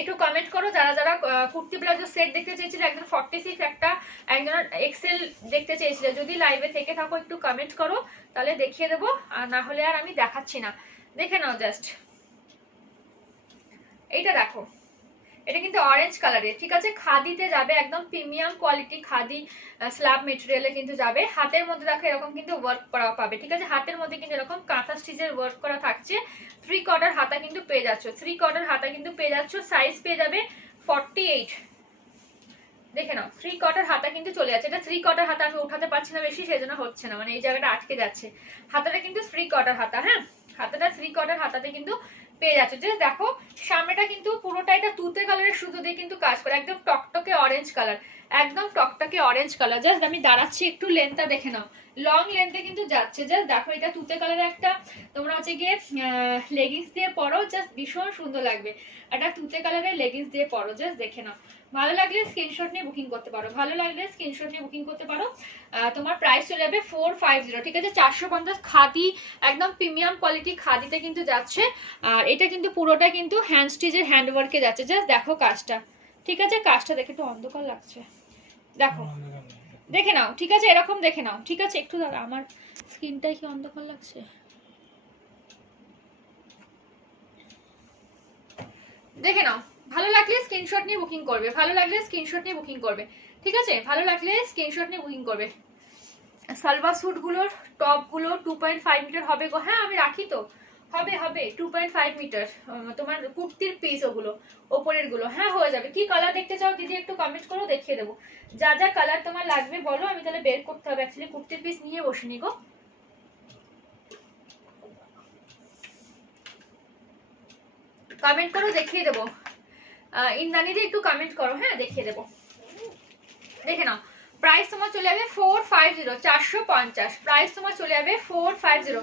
একটু কমেন্ট করো যারা যারা কুর্তি প্লাজো সেট দেখতে চেয়েছিলে, একজন 46, একটা একজন এক্সেল দেখতে চেয়েছিলে, যদি লাইভে থেকে থাকো একটু কমেন্ট করো, তাহলে দেখিয়ে দেবো, আর না হলে আর আমি দেখাচ্ছি না। দেখে নাও জাস্ট, এইটা দেখো, এটা কিন্তু অরেঞ্জ কালারের, ঠিক আছে। খাদিতে যাবে, একদম প্রিমিয়াম কোয়ালিটি খাদি স্ল্যাব মেটেরিয়ালে কিন্তু যাবে। হাতের মধ্যে দেখো এরকম কিন্তু ওয়ার্ক করা পাবে, ঠিক আছে। হাতের মধ্যে কিন্তু এরকম কাঁথা স্টিচের ওয়ার্ক করা থাকছে। 3 কোয়ার্টার হাতা কিন্তু পেয়ে যাচ্ছ, 3 কোয়ার্টার হাতা কিন্তু পেয়ে যাচ্ছ। সাইজ পেয়ে যাবে 48, দেখে নাও 3 কোয়ার্টার হাতা কিন্তু চলে যাচ্ছে। এটা 3 কোয়ার্টার হাতা আমি উঠাতে পারছি না বেশি, সেজন্য হচ্ছে না, মানে এই জায়গাটা আটকে যাচ্ছে। হাতাটা কিন্তু 3 কোয়ার্টার হাতা, হ্যাঁ হাতাটা 3 কোয়ার্টার হাতাতে কিন্তু পেয়ে যাচ্ছে। জাস্ট দেখো সামনেটা কিন্তু পুরোটা এটা তুতে কালারের সুতো দিয়ে কিন্তু কাজ করে, একদম টকটকে অরেঞ্জ কালার, একদম টকটকে অরেঞ্জ কালার। জাস্ট আমি দাঁড়াচ্ছি, একটু লেন্থটা দেখে নাও, লং লেন্থে কিন্তু যাচ্ছে। জাস্ট দেখো, এটা তুতে কালারের একটা তোমরা হচ্ছে গিয়ে লেগিংস দিয়ে পরো, জাস্ট ভীষণ সুন্দর লাগবে। একটা তুতে কালারের লেগিংস দিয়ে পরো, জাস্ট দেখে নাও। ভালো লাগলে স্ক্রিনশট নিয়ে বুকিং করতে পারো, ভালো লাগলে স্ক্রিনশট নিয়ে বুকিং করতে পারো। তোমার প্রাইস চলে যাবে 450, ঠিক আছে? 450 খাদি, একদম প্রিমিয়াম কোয়ালিটি খাদিতে কিন্তু যাচ্ছে। আর এটা কিন্তু পুরোটা কিন্তু হ্যান্ড স্টিচের হ্যান্ডওয়ার্কে যাচ্ছে। জাস্ট দেখো কাজটা, ঠিক আছে? কাজটা দেখে একটু অন্ধকার লাগছে, দেখো, দেখে নাও, ঠিক আছে? এরকম দেখে নাও, ঠিক আছে? একটু দাঁড়া, আমার স্কিনটাই কি অন্ধকার লাগছে, দেখে নাও। ভালো লাগলে স্ক্রিনশট নিয়ে বুকিং করবে, ভালো লাগলে স্ক্রিনশট নিয়ে বুকিং করবে, ঠিক আছে? ভালো লাগলে স্ক্রিনশট নিয়ে বুকিং করবে। সালভার স্যুটগুলোর টপগুলো 2.5 মিটার হবে গো। হ্যাঁ আমি রাখি তো, হবে হবে 2.5 মিটার তোমার কুর্তির পিস, ওগুলো ওপরের গুলো। হ্যাঁ হয়ে যাবে। কি কালার দেখতে চাও দিদি একটু কমেন্ট করো, দেখিয়ে দেবো। যা যা কালার তোমার লাগবে বলো, আমি তাহলে বের করতে হবে। অ্যাকচুয়ালি কুর্তির পিস নিয়ে বসিনি গো, কমেন্ট করো দেখিয়ে দেবো। ইন্দ্রাণীদি একটু কমেন্ট করো, হ্যাঁ দেখিয়ে দেবো। দেখে নাও, প্রাইস তোমার চলে যাবে 450, 450 প্রাইস তোমার চলে যাবে 450।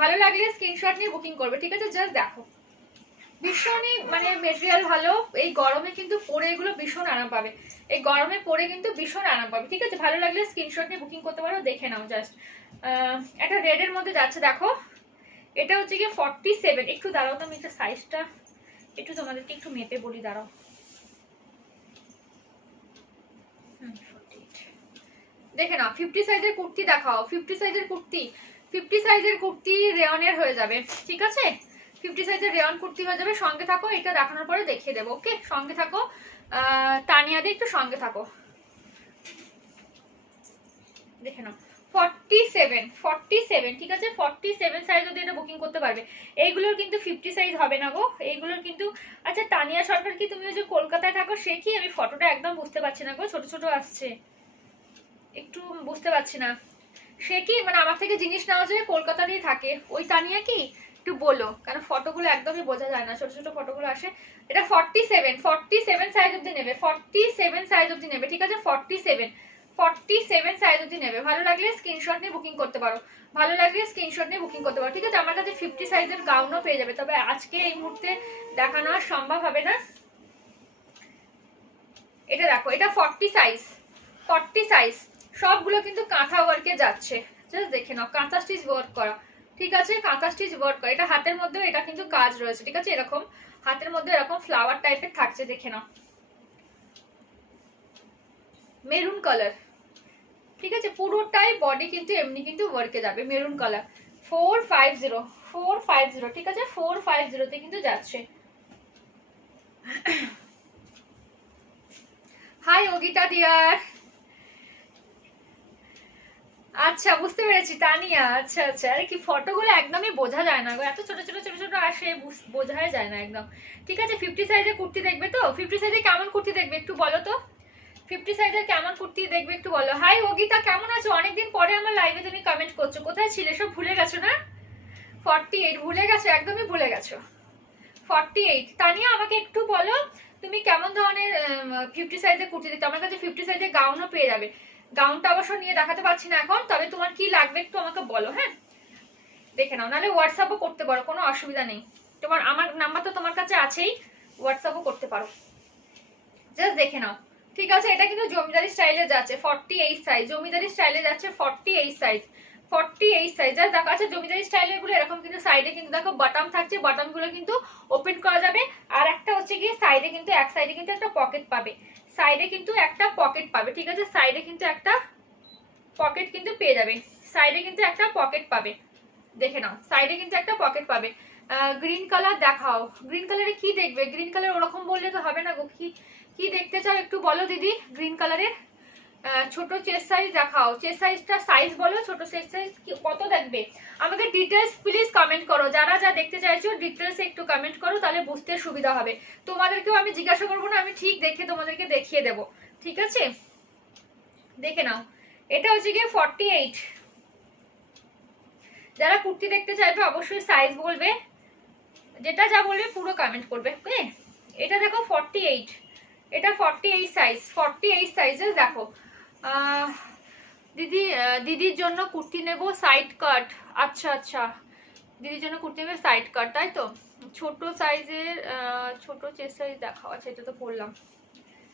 ভালো লাগলে স্ক্রিনশট নিয়ে বুকিং করবে, ঠিক আছে? জাস্ট দেখো, ভীষণই মানে মেটেরিয়াল ভালো। এই গরমে কিন্তু পরে এগুলো ভীষণ আরাম পাবে, এই গরমে পরে কিন্তু ভীষণ আরাম পাবে, ঠিক আছে? ভালো লাগলে স্ক্রিনশট নিয়ে বুকিং করতে পারো, দেখে নাও। জাস্ট একটা রেডের মধ্যে যাচ্ছে, দেখো। এটা হচ্ছে গিয়ে 47। একটু দাঁড়াও তো, আমি একটা সাইজটা একটু তোমাদেরকে একটু মেপে বলি, দাঁড়াও। দেখে নাও, 50 সাইজের কুর্তি দেখাও, 50 সাইজের কুর্তি, 50 সাইজের কুর্তি রেয়নের হয়ে যাবে, ঠিক আছে? 50 সাইজের রেয়ন কুর্তি হয়ে যাবে। সঙ্গে থাকো, এটা দেখানোর পরে দেখিয়ে দেবো, ওকে? সঙ্গে থাকো, তানিয়াদি একটু সঙ্গে থাকো। দেখে নাও, 47, 47, ঠিক আছে? 47 সাইজ অব্দি এটা বুকিং করতে পারবে। এইগুলোর কিন্তু 50 সাইজ হবে না গো, এইগুলোর কিন্তু। আচ্ছা তানিয়া সরকার কি তুমি ওই যে কলকাতায় থাকো, সে কি? আমি ফটোটা একদম বুঝতে পারছি না গো, ছোট ছোট আসছে, একটু বুঝতে পারছি না। সে কি মানে আমার থেকে জিনিস নেওয়া যায়, কলকাতাতেই থাকে ওই তানিয়া কি? একটু বলো, কারণ ফটোগুলো একদমই বোঝা যায় না, ছোট ছোট ফটোগুলো আসে। এটা 47, 47 সাইজ অব্দি নেবে, 47 সাইজ অব্দি নেবে, ঠিক আছে? 47, 47 সাইজ অব্দি নেবে। ভালো লাগলে স্ক্রিনশট নিয়ে বুকিং করতে পারো, ভালো লাগলে স্ক্রিনশট নিয়ে বুকিং করতে পারো, ঠিক আছে? আমার কাছে 50 সাইজের গাউনও পেয়ে যাবে, তবে আজকে এই মুহূর্তে দেখানো আর সম্ভব হবে না। এটা দেখো, এটা 40 সাইজ, 40 সাইজ, সবগুলো কিন্তু কাঁথা ওয়ার্কে যাচ্ছে। জাস্ট দেখে নাও, কাঁথা স্টিচ ওয়ার্ক করা, ঠিক আছে? কাঁথা স্টিচ ওয়ার্ক করা। এটা হাতের মধ্যেও এটা কিন্তু কাজ রয়েছে, ঠিক আছে? এরকম হাতের মধ্যে এরকম ফ্লাওয়ার টাইপের থাকছে, দেখে নাও। মেরুন কালার, ঠিক আছে? পুরোটাই বডি কিন্তু এমনি কিন্তু ওয়ার্কে যাবে, মেরুন কালার। 450, 450, ঠিক আছে? 450 তে কিন্তু যাচ্ছে। হাই অগিতা ডিয়ার, আচ্ছা বুঝতে পেরেছি তানিয়া, আচ্ছা আচ্ছা। আরে কি ফটোগুলো একদমই বোঝা যায় না গো, এত ছোট ছোট ছোট ছোট আসে, বোঝাই যায় না একদম, ঠিক আছে? 50 সাইজের কুর্তি দেখবে তো? 50 সাইজে কেমন কুর্তি দেখবে একটু বলো তো, 50 সাইজের কেমন কুর্তি দেখবে একটু বলো। হাই অগিতা, কেমন আছো? অনেকদিন পরে আমার লাইভে তুমি কমেন্ট করছো, কোথায় ছিলে? সব ভুলে গেছো না? 48 ভুলে গেছো, একদমই ভুলে গেছো। 48 তানিয়া, আমাকে একটু বলো তুমি কেমন ধরনের 50 সাইজের কুর্তি দিতে। আমার কাছে 50 সাইজের গাউনও পেয়ে যাবে। গাউনটা অবশ্য নিয়ে দেখাতে পারছি না এখন, তবে তোমার কি লাগবে একটু আমাকে বলো, হ্যাঁ? দেখে নাও, নাহলে হোয়াটসঅ্যাপও করতে পারো, কোনো অসুবিধা নেই। তোমার আমার নাম্বার তো তোমার কাছে আছেই, হোয়াটসঅ্যাপও করতে পারো। জাস্ট দেখে নাও, ঠিক আছে? এটা কিন্তু জমিদারি স্টাইলে যাচ্ছে, 48 সাইজ, জমিদারি স্টাইলে যাচ্ছে 48 সাইজ, 48 সাইজ। জাস্ট দেখো। আচ্ছা জমিদারি স্টাইলের গুলো এরকম কিন্তু সাইডে কিন্তু দেখো বাটন থাকছে, বাটন গুলো কিন্তু ওপেন করা যাবে। আর একটা হচ্ছে গিয়ে সাইডে কিন্তু এক সাইডে কিন্তু একটা পকেট পাবে, সাইডে কিন্তু একটা পকেট পাবে, ঠিক আছে? সাইডে কিন্তু একটা পকেট কিন্তু পেয়ে যাবে, সাইডে কিন্তু একটা পকেট পাবে, দেখে নাও। সাইডে কিন্তু একটা পকেট পাবে। গ্রিন কালার দেখাও, গ্রিন কালারে কি দেখবে? গ্রিন কালার ওরকম বললে তো হবে না গো, কি কি দেখতে চাও একটু বলো দিদি। গ্রিন কালারের ছোট চেস্ট সাইজ দেখাও, চেস্ট সাইজটা সাইজ বলো, ছোট চেস্ট সাইজ কত দেখবে? আমাকে ডিটেলস প্লিজ কমেন্ট করো, যারা যা দেখতে চাইছো ডিটেলস একটু কমেন্ট করো, তাহলে বুঝতে সুবিধা হবে। তোমাদেরকেও আমি জিজ্ঞাসা করবো না, আমি ঠিক দেখে তোমাদেরকে দেখিয়ে দেবো, ঠিক আছে? দেখে নাও, এটা হচ্ছে গিয়ে 48। যারা কুর্তি দেখতে চাইবে অবশ্যই সাইজ বলবে, যেটা যা বলবে পুরো কমেন্ট করবে, ওকে? এটা দেখো 48, এটা 48 সাইজ, 48 সাইজের। দেখো দিদি, দিদির জন্য কুর্তি নেব সাইড কাট। আচ্ছা আচ্ছা, দিদির জন্য কুর্তি নেবে সাইড কাট, তাই তো? ছোট সাইজের, ছোট চেস্ট সাইজ দেখাও। আচ্ছা এটা তো পরলাম,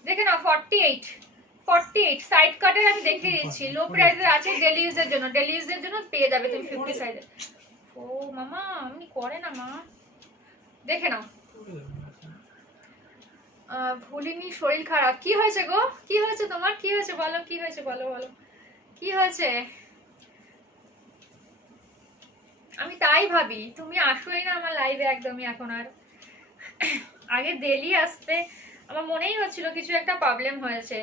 দেখে নাও 48, 48 সাইড কাটের আমি দেখিয়ে দিচ্ছি। লো প্রাইসের আছে, ডেলি ইউজের জন্য, ডেলি ইউজের জন্য পেয়ে যাবে তুমি 50 সাইজের। ও মামা এমনি করে না মা, দেখে নাও। ভুলিনি, শরীর খারাপ। কি হয়েছে গো, কি হয়েছে তোমার, কি হয়েছে বলো, কি হয়েছে বলো, বলো কি হয়েছে? আমি তাই ভাবি তুমি আসোই না আমার লাইভে একদমই এখন আর। আগে ডেলি আসতে আমার মনেই হচ্ছিল কিছু একটা প্রবলেম হয়েছে।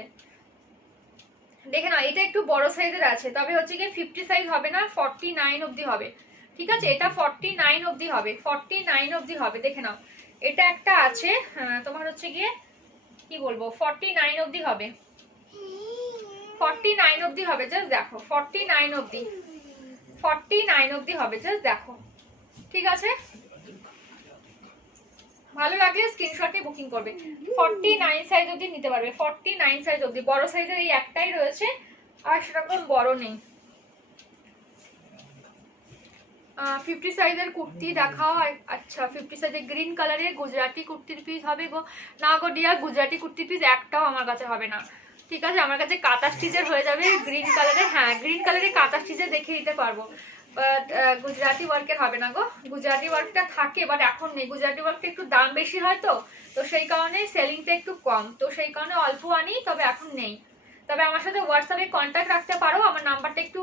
দেখে নাও এটা একটু বড় সাইজের আছে, তবে হচ্ছে কি 50 সাইজ হবে না, 49 অবধি হবে। ঠিক আছে, এটা 49 অবধি হবে, 49 অবধি হবে। দেখে নাও এটা একটা আছে, তোমার হচ্ছে গিয়ে কি বলবো 49 অবধি হবে, 49 অবধি হবে। জাস্ট দেখো 49 অবধি, 49 অবধি হবে, জাস্ট দেখো। ঠিক আছে, ভালো লাগলে স্ক্রিনশটে বুকিং করবে। 49 সাইজ অবধি নিতে পারবে, 49 সাইজ অবধি। বড় সাইজের এই একটাই রয়েছে, আর সেরকম বড় নেই। 50 সাইজের কুর্তি দেখাও। আচ্ছা 50 সাইজের গ্রিন কালারের গুজরাটি কুর্তির পিস হবে গো? না গো ডিয়ার, গুজরাটি কুর্তির পিস একটাও আমার কাছে হবে না। ঠিক আছে, আমার কাছে কাঁথা স্টিচের হয়ে যাবে গ্রিন কালারে। হ্যাঁ গ্রিন কালারে কাঁথা স্টিচের দেখিয়ে দিতে পারবো, বাট গুজরাটি ওয়ার্কের হবে না গো। গুজরাটি ওয়ার্কটা থাকে বাট এখন নেই, গুজরাটি ওয়ার্কটা একটু দাম বেশি হয় তো, তো সেই কারণে সেলিংটা একটু কম, তো সেই কারণে অল্প আনি, তবে এখন নেই। তবে আমার সাথে হোয়াটসঅ্যাপে কন্ট্যাক্ট রাখতে পারো, আমার নাম্বারটা একটু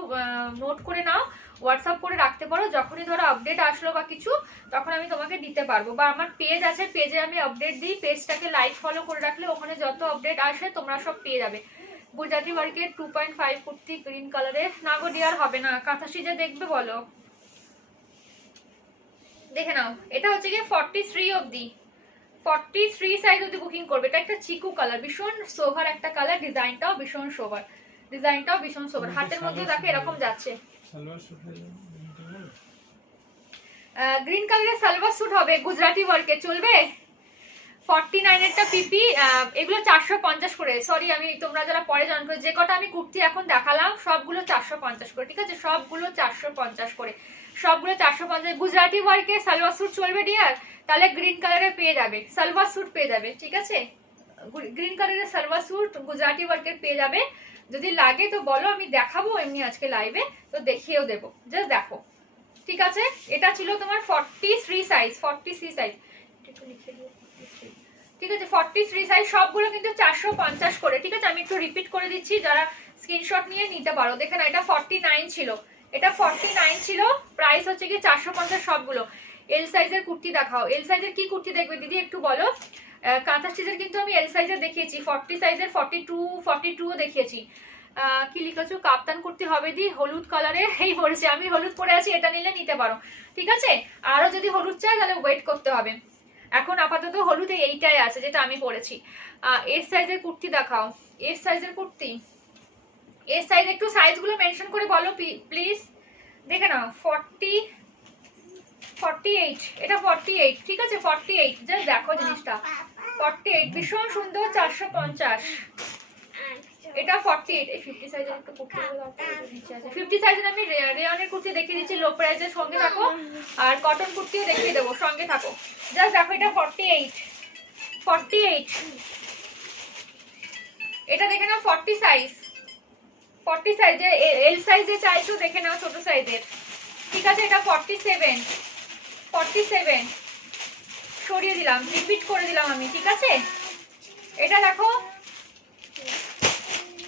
নোট করে নাও, হোয়াটসঅ্যাপ করে রাখতে পারো। যখনই ধরো আপডেট আসলো বা কিছু, তখন আমি তোমাকে দিতে পারবো। বা আমার পেজ আছে, পেজে আমি আপডেট দিই, পেজটাকে লাইক ফলো করে রাখলে ওখানে যত আপডেট আসে তোমরা সব পেয়ে যাবে। গুজরাটি ওয়ার্কের 2.5 কুর্তি গ্রিন কালারের। না গো ডিয়ার হবে না, কাঁথা স্টিচে দেখবে বলো? দেখে নাও এটা হচ্ছে গিয়ে 43 অবধি, 43 সাইজ অবধি বুকিং করবে। এটা একটা চিকু কালার, ভীষণ সোভার একটা কালার, ডিজাইনটাও ভীষণ সোভার, ডিজাইনটাও ভীষণ সোভার। হাতের মধ্যে দেখো এরকম যাচ্ছে। গ্রিন কালারের সালোয়ার স্যুট হবে গুজরাটি ওয়ার্কে, চলবে? 49 এরটা পিপি, এগুলো 450 করে। সরি আমি, তোমরা যারা পরে জয়েন করে, যে কটা আমি কুর্তি এখন দেখালাম সবগুলো 450 করে। ঠিক আছে, সবগুলো 450 করে, সবগুলো 450। গুজরাটি ওয়ার্কে সালোয়ার স্যুট চলবে ডিয়ার? তাহলে গ্রিন কালারে পেয়ে যাবে, সালোয়ার স্যুট পেয়ে যাবে। ঠিক আছে, গ্রিন কালারের সালোয়ার স্যুট গুজরাটি ওয়ার্কের পেয়ে যাবে। যদি লাগে তো বলো, আমি দেখাবো এমনি আজকে লাইভে, তো দেখিয়েও দেবো, জাস্ট দেখো। ঠিক আছে, এটা ছিল তোমার 43 সাইজ, 43 সাইজ। ঠিক আছে 43 সাইজ, সবগুলো কিন্তু 450 করে। ঠিক আছে, আমি একটু রিপিট করে দিচ্ছি, যারা স্ক্রিনশট নিয়ে নিতে পারো। দেখে না, এটা 49 ছিল, এটা 49 ছিল, প্রাইস হচ্ছে কি 450 সবগুলো। এল সাইজের কুর্তি দেখাও। এল সাইজের কি কুর্তি দেখবে দিদি একটু বলো? কাঁথা স্টিচের কিন্তু আমি এল সাইজের দেখিয়েছি, 40 সাইজের 42 দেখিয়েছি। কি লিখেছো? কাপ্তান কুর্তি হবে দি, হলুদ কালারে। এই পরেছে, আমি হলুদ পরে আছি, এটা নিলে নিতে পারো। ঠিক আছে, আরো যদি হলুদ চাই তাহলে ওয়েট করতে হবে। এখন আপাতত হলুদ এইটাই আছে যেটা আমি পরেছি। এস সাইজের কুর্তি দেখাও। এস সাইজের কুর্তি, এস সাইজ একটু সাইজগুলো মেনশন করে বলো প্লিজ। দেখে নাও 48, এটা 48। ঠিক আছে 48, জাস্ট দেখো জিনিসটা 48, ভীষণ সুন্দর, 450। এটা 48। এই 50 সাইজের একটু কুর্তি নিচে আছে। 50 সাইজের আমি রেয়নের কুর্তি দেখিয়ে দিচ্ছি লো প্রাইসের, সঙ্গে থাকো। আর কটন কুর্তিও দেখিয়ে দেবো, সঙ্গে থাকো। জাস্ট দেখো এটা 48, 48। এটা দেখে নাও 40 সাইজ, 40 সাইজে এল সাইজে চাইছো, দেখে নাও ছোট সাইজের। ঠিক আছে, এটা 47, 47 সরিয়ে দিলাম, রিপিট করে দিলাম আমি। ঠিক আছে, এটা দেখো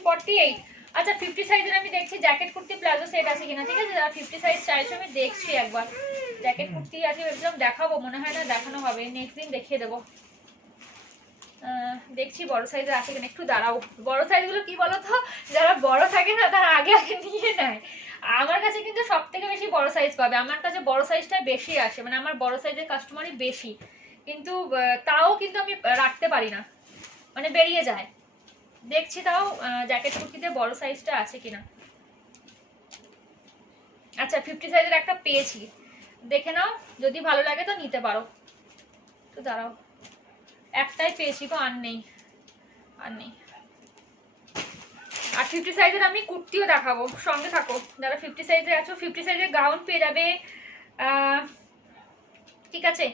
48। আচ্ছা 50 সাইজের আমি দেখছি জ্যাকেট কুর্তি প্লাজো সেট আছে কিনা। ঠিক আছে, যারা 50 সাইজ চাইছো আমি দেখছি একবার। জ্যাকেট কুর্তি আছে, ভেবেছিলাম দেখাবো, মনে হয় না দেখানো হবে, নেক্সট দিন দেখিয়ে দেবো। দেখছি বড় সাইজের আছে কিনা, একটু দাঁড়াও। বড় সাইজগুলো কি বলতো, যারা বড় থাকে না তারা আগে আগে নিয়ে নেয়। আমার কাছে কিন্তু সব থেকে বেশি বড় সাইজ পাবে, আমার কাছে বড় সাইজটা বেশি আসে, মানে আমার বড় সাইজের কাস্টমারই বেশি, কিন্তু তাও কিন্তু আমি রাখতে পারি না, মানে বেরিয়ে যায়। দেখছি তাও জ্যাকেট কুর্তিতে বড় সাইজটা আছে কিনা। আচ্ছা 50 সাইজের একটা পেয়েছি, দেখে নাও, যদি ভালো লাগে তো নিতে পারো। তো দাঁড়াও, একটাই পেয়েছি গো, আর নেই। আর নেই। আর 50 সাইজের আমি কুর্তিও দেখাবো, সঙ্গে থাকো যারা 50 সাইজে আছো। 50 সাইজের গাউন পেয়ে যাবে, ঠিক আছে।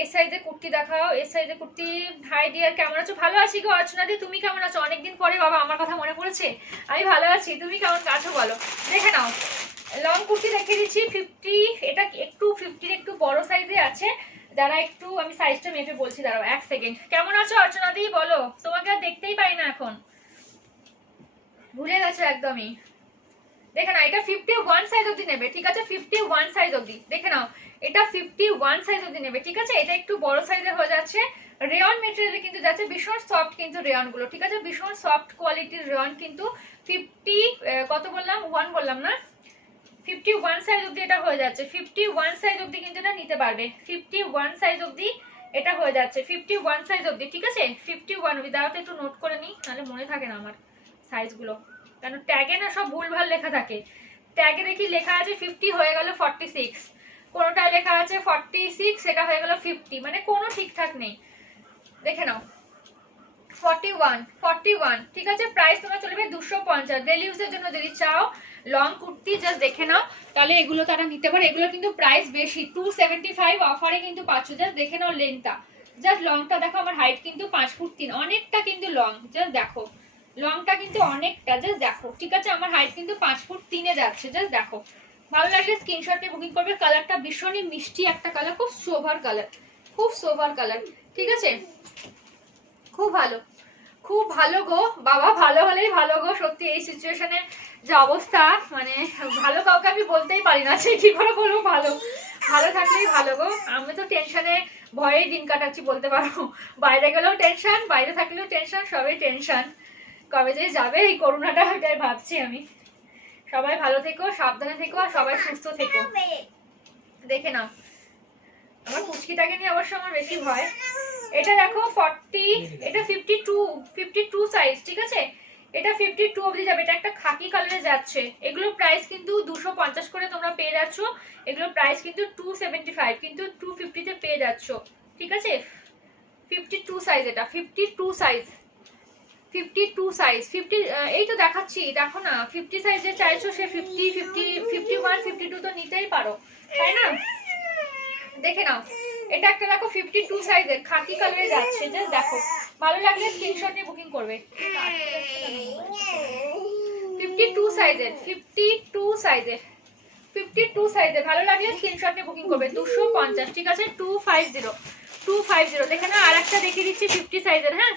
এর সাইজে কুর্তি দেখাও, এর সাইজে কুর্তি। হাই ডিয়ার, কেমন আছো? ভালো আছি গো অর্চনা দি, তুমি কেমন আছো? অনেকদিন পরে বাবা আমার কথা মনে পড়েছে। আমি ভালো আছি, তুমি কেমন আছো বলো? দেখে নাও লং কুর্তি দেখিয়ে দিচ্ছি 50, এটা একটু 50 একটু বড় সাইজে আছে। যারা একটু, আমি সাইজটা মেপে বলছি, দাঁড়াও 1 সেকেন্ড। কেমন আছো অর্চনা দি বলো? তোমাকে আর দেখতেই পাই না এখন, ভুলে গেছো একদমই। দেখে নাও এটা 51 সাইজ অবধি নেবে, ঠিক আছে। 51 সাইজ অবধি দেখে নাও, এটা 51 সাইজ অবধি নেবে, ঠিক আছে। এটা একটু বড় সাইজের হয়ে যাচ্ছে, রেয়ন মেটেরিয়ালে কিন্তু যাচ্ছে, ভীষণ সফট কিন্তু রেয়ন গুলো, ঠিক আছে। ভীষণ সফট কোয়ালিটির রেয়ন কিন্তু। 50 কত বললাম, 1 বললাম না, 51 সাইজ অবধি এটা হয়ে যাচ্ছে। 51 সাইজ অবধি কিন্তু এটা নিতে পারবে, 51 সাইজ অবধি এটা হয়ে যাচ্ছে, 51 সাইজ অবধি, ঠিক আছে। 51 অবধি, দাঁড়াতে একটু নোট করে নিই, নাহলে মনে থাকে না আমার সাইজগুলো, কারণ ট্যাগে না সব ভুলভাল লেখা থাকে। ট্যাগে দেখি লেখা আছে 50, হয়ে গেল 46, কোনোটায় লেখা আছে 46, সেটা হয়ে গেল 50, মানে কোনো ঠিকঠাক নেই। দেখে নাও 41, ঠিক আছে। প্রাইস তোমার চলবে 250। ডেলি ইউজের জন্য যদি চাও লং কুর্তি জাস্ট দেখে নাও, তাহলে এগুলো তারা নিতে পারে। এগুলো কিন্তু প্রাইস বেশি, 275 অফারে কিন্তু পাচ্ছ। জাস্ট দেখে নাও লেন্থটা, জাস্ট লংটা দেখো, আমার হাইট কিন্তু 5 ফুট 3, অনেকটা কিন্তু লং, জাস্ট দেখো লংটা কিন্তু অনেকটা, জাস্ট দেখো, ঠিক আছে। আমার হাইট কিন্তু 5 ফুট 3 যাচ্ছে, জাস্ট দেখো। ভালো লাগলে স্ক্রিনশট নিয়ে বুকিং করবে। কালারটা ভীষণই মিষ্টি একটা কালার, খুব সোভার কালার, খুব সোভার কালার, ঠিক আছে। খুব ভালো, খুব ভালো গো বাবা, ভালো হলেই ভালো গো। সত্যি এই সিচুয়েশনে যে অবস্থা, মানে ভালো কাউকে আমি বলতেই পারি না, সেই কি করে বলবো ভালো, ভালো থাকলেই ভালো গো। আমি তো টেনশনে ভয়েই দিন কাটাচ্ছি বলতে পারো, বাইরে গেলেও টেনশন, বাইরে থাকলেও টেনশন, সবই টেনশন। কবে যে যাবে এই করোনাটা, ওটাই ভাবছি আমি। সবাই ভালো থেকো, সাবধানে থেকো, আর সবাই সুস্থ থেকো। দেখে নাও আমার পুচকিটাকে নিয়ে অবশ্য আমার বেশি ভয়। এটা দেখো 40, এটা 52 সাইজ, ঠিক আছে। এটা 52 অবধি যাবে, এটা একটা খাকি কালারে যাচ্ছে। এগুলো প্রাইস কিন্তু 250 করে তোমরা পেয়ে যাচ্ছ। এগুলো প্রাইস কিন্তু 275, কিন্তু 250 তে পেয়ে যাচ্ছ, ঠিক আছে। 52 সাইজ, এটা 52 সাইজ, 52 সাইজ। 50 এই তো দেখাচ্ছি, দেখো না 50 সাইজ যে চাইছো, সে 50, 51, 52 তো নিতেই পারো, তাই না। দেখে নাও এটা একটা দেখো 52 সাইজের খাকি কালারে যাচ্ছে, জাস্ট দেখো। ভালো লাগলে স্ক্রিনশট নিয়ে বুকিং করবে। 52 সাইজের, 52 সাইজের, 52 সাইজের, ভালো লাগলে স্ক্রিনশট নিয়ে বুকিং করবে। 250, ঠিক আছে। 250 দেখে না। আর একটা দেখিয়ে দিচ্ছি 50 সাইজের, হ্যাঁ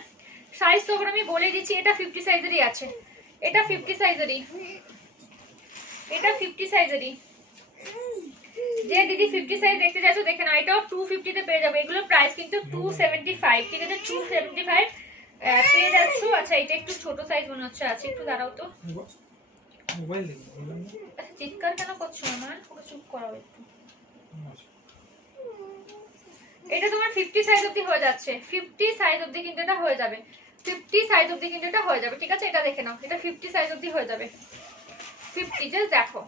সাইজ তো আমি বলে দিচ্ছি। এটা 50 সাইজেরই আছে, এটা 50 সাইজেরই, এটা 50 সাইজেরই। যে দিদি 50 সাইজ দেখতে যাচ্ছ দেখে নাও, এটাও 250 তে পেয়ে যাবে। এগুলো প্রাইস কিন্তু 275, ঠিক আছে। 275 পেয়ে যাচ্ছ। আচ্ছা এটা একটু ছোট সাইজ মনে হচ্ছে আছে, একটু দাঁড়াও তো। মোবাইল আচ্ছা চিৎকার কেন করছো না, ওকে চুপ করাও একটু। এটা তোমার 50 সাইজ অবধি হয়ে যাচ্ছে, 50 সাইজ অবধি কিন্তু এটা হয়ে যাবে, 50 সাইজ অবধি কিন্তু এটা হয়ে যাবে, ঠিক আছে। এটা দেখে নাও, এটা 50 সাইজ অবধি হয়ে যাবে, 50, জাস্ট দেখো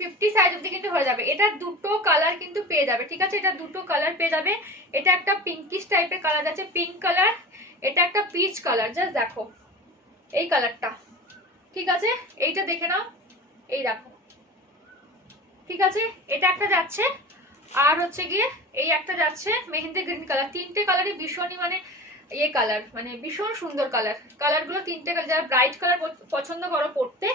50 সাইজ অবধি কিন্তু হয়ে যাবে। এটা দুটো কালার কিন্তু পেয়ে যাবে, ঠিক আছে। এটা দুটো কালার পেয়ে যাবে। এটা একটা পিঙ্কিশ টাইপের কালার আছে, পিঙ্ক কালার। এটা একটা পিচ কালার, জাস্ট দেখো এই কালারটা, ঠিক আছে। এইটা দেখে নাও, এই দেখো, ঠিক আছে। এটা একটা যাচ্ছে, আর হচ্ছে গিয়ে এই একটা যাচ্ছে মেহেন্দি গ্রিন কালার। তিনটে কালারই ভীষণই মানে ইয়ে কালার, মানে ভীষণ সুন্দর কালার। কালারগুলো তিনটে কালার, যারা ব্রাইট কালার পছন্দ করো পড়তে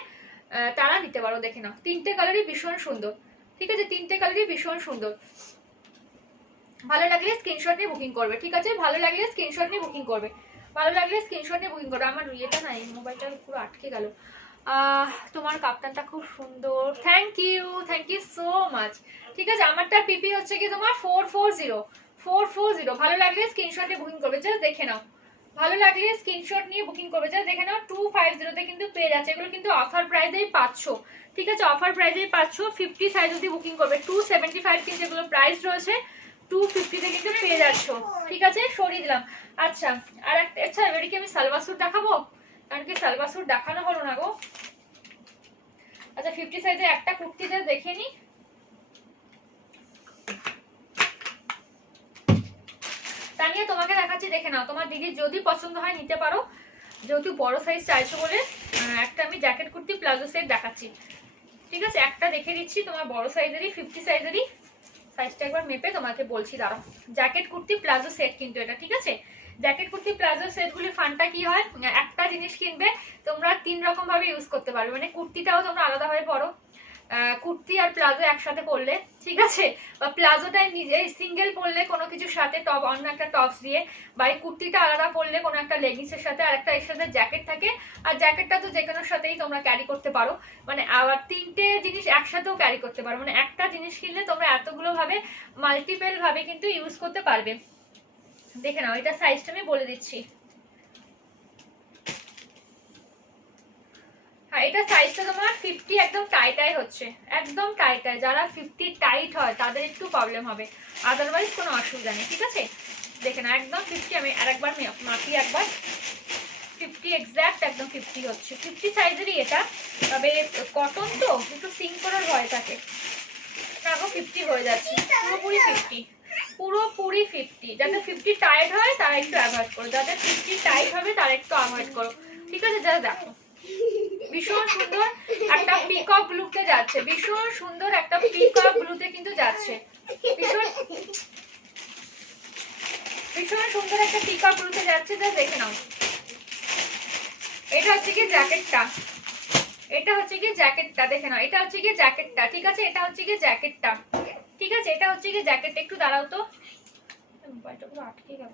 তারা নিতে পারো। দেখে নাও তিনটে কালারই ভীষণ সুন্দর, ঠিক আছে। তিনটে কালারই ভীষণ সুন্দর। ভালো লাগলে স্ক্রিনশট নিয়ে বুকিং করবে, ঠিক আছে। ভালো লাগলে স্ক্রিনশট নিয়ে বুকিং করবে, ভালো লাগলে স্ক্রিনশট নিয়ে বুকিং করবে। আমার ইয়েটা নাই, মোবাইলটা পুরো আটকে গেল। তোমার কাপ্তানটা খুব সুন্দর, থ্যাংক ইউ সো মাচ, ঠিক আছে। আমারটা পিপি হচ্ছে কি তোমার 440। ভালো লাগলে স্ক্রিনশট নিয়ে বুকিং করবে, জাস্ট দেখে নাও। ভালো লাগলে স্ক্রিনশট নিয়ে বুকিং করবে, জাস্ট দেখে নাও। 250 তে কিন্তু পেয়ে যাচ্ছে। এগুলো কিন্তু অফার প্রাইসেই পাচ্ছ, ঠিক আছে। অফার প্রাইসেই পাচ্ছ। 50 সাইজ অবধি বুকিং করবে। 275 কিন্তু এগুলো প্রাইস রয়েছে, 250 তে কিন্তু পেয়ে যাচ্ছ, ঠিক আছে। সরিয়ে দিলাম। আচ্ছা আর একটা, আচ্ছা এবারে কি আমি সালওয়ার স্যুট দেখাবো, কারণ কি সালওয়ার স্যুট দেখানো হলো না গো। আচ্ছা 50 সাইজের একটা কুর্তি জাস্ট দেখে নি। বানিয়ে তোমাকে দেখাচ্ছি, দেখে নাও। তোমার দিদির যদি পছন্দ হয় নিতে পারো, যেহেতু বড় সাইজ চাইছো বলে। একটা আমি জ্যাকেট কুর্তি প্লাজো সেট দেখাচ্ছি, ঠিক আছে? একটা দেখে দিচ্ছি তোমার বড় সাইজেরই, 50 সাইজেরই। সাইজটা একবার মেপে তোমাকে বলছি, দাঁড়াও। জ্যাকেট কুর্তি প্লাজো সেট কিন্তু এটা, ঠিক আছে? জ্যাকেট কুর্তি প্লাজো সেটগুলি ফানটা কি হয়, একটা জিনিস কিনবে তোমরা 3 রকম ভাবে ইউজ করতে পারবে। মানে কুর্তিটাও তোমরা আলাদাভাবে পরো, কুর্তি আর প্লাজো একসাথে পরলে, ঠিক আছে? বা প্লাজোটাই নিজে সিঙ্গেল পরলে কোনো কিছুর সাথে, টপ অন্য একটা টপস দিয়ে, বা এই কুর্তিটা আলাদা পরলে কোনো একটা লেগিংসের সাথে, আর একটা এর সাথে জ্যাকেট থাকে। আর জ্যাকেটটা তো যে কোনোর সাথেই তোমরা ক্যারি করতে পারো। মানে আবার 3টে জিনিস একসাথেও ক্যারি করতে পারো। মানে একটা জিনিস কিনলে তোমরা এতগুলো ভাবে মাল্টিপল ভাবে কিন্তু ইউজ করতে পারবে। দেখে নাও, এটা সাইজটা আমি বলে দিচ্ছি। হ্যাঁ, এটা সাইজটা তোমার 50 একদম টাইটাই হচ্ছে, একদম টাইটাই। যারা 50 টাইট হয় তাদের একটু প্রবলেম হবে, আদারওয়াইজ কোনো অসুবিধা নেই, ঠিক আছে? দেখে না, একদম 50। আমি আরেকবার মাপি, একবার 50 এক্স্যাক্ট, একদম 50 হচ্ছে। 50 সাইজেরই এটা, তবে কটন তো একটু সিঙ্ক করার ভয় থাকে। তারপর 50 হয়ে যাচ্ছে, পুরোপুরি 50, পুরোপুরি 50। যাদের 50 টাইট হয় তারা একটু অ্যাভয়েড করো, যাদের 50 টাইট হবে তারা একটু অ্যাভয়েড করো, ঠিক আছে? যারা দেখো ভীষণ সুন্দর একটা পিকক ব্লুতে যাচ্ছে, ভীষণ সুন্দর একটা পিকক ব্লুতে কিন্তু যাচ্ছে, ভীষণ ভীষণ সুন্দর একটা পিকক ব্লুতে যাচ্ছে। যা দেখে নাও, এটা হচ্ছে কি জ্যাকেটটা, এটা হচ্ছে কি জ্যাকেটটা, দেখে নাও। এটা হচ্ছে কি জ্যাকেটটা, ঠিক আছে? এটা হচ্ছে কি জ্যাকেটটা, ঠিক আছে? এটা হচ্ছে কি জ্যাকেটটা। একটু দাঁড়াও তো, মোবাইলটা পুরো আটকে গেল।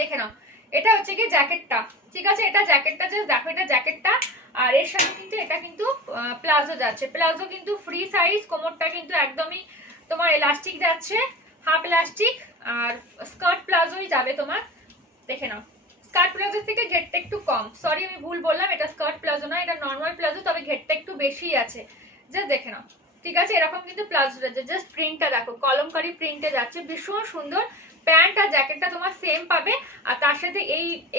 দেখে নাও, এটা হচ্ছে কি জ্যাকেটটা, ঠিক আছে? এটা জ্যাকেটটা, জাস্ট দেখো, এটা জ্যাকেটটা। আর এর সাথে কিন্তু এটা কিন্তু প্লাজো যাচ্ছে, প্লাজো কিন্তু ফ্রি সাইজ, কোমরটা কিন্তু একদমই তোমার এলাস্টিক যাচ্ছে, হাফ এলাস্টিক। আর স্কার্ট প্লাজোই যাবে তোমার, দেখে নাও। স্কার্ট প্লাজোর থেকে ঘেরটা একটু কম, সরি আমি ভুল বললাম, এটা স্কার্ট প্লাজো না, এটা নর্মাল প্লাজো, তবে ঘেরটা একটু বেশি আছে, জাস্ট দেখে নাও, ঠিক আছে? এরকম কিন্তু প্লাজো যাচ্ছে, জাস্ট প্রিন্টটা দেখো, কলমকারি প্রিন্টে যাচ্ছে, ভীষণ সুন্দর। প্যান্ট আর জ্যাকেটটা তোমার সেম পাবে, আর তার সাথে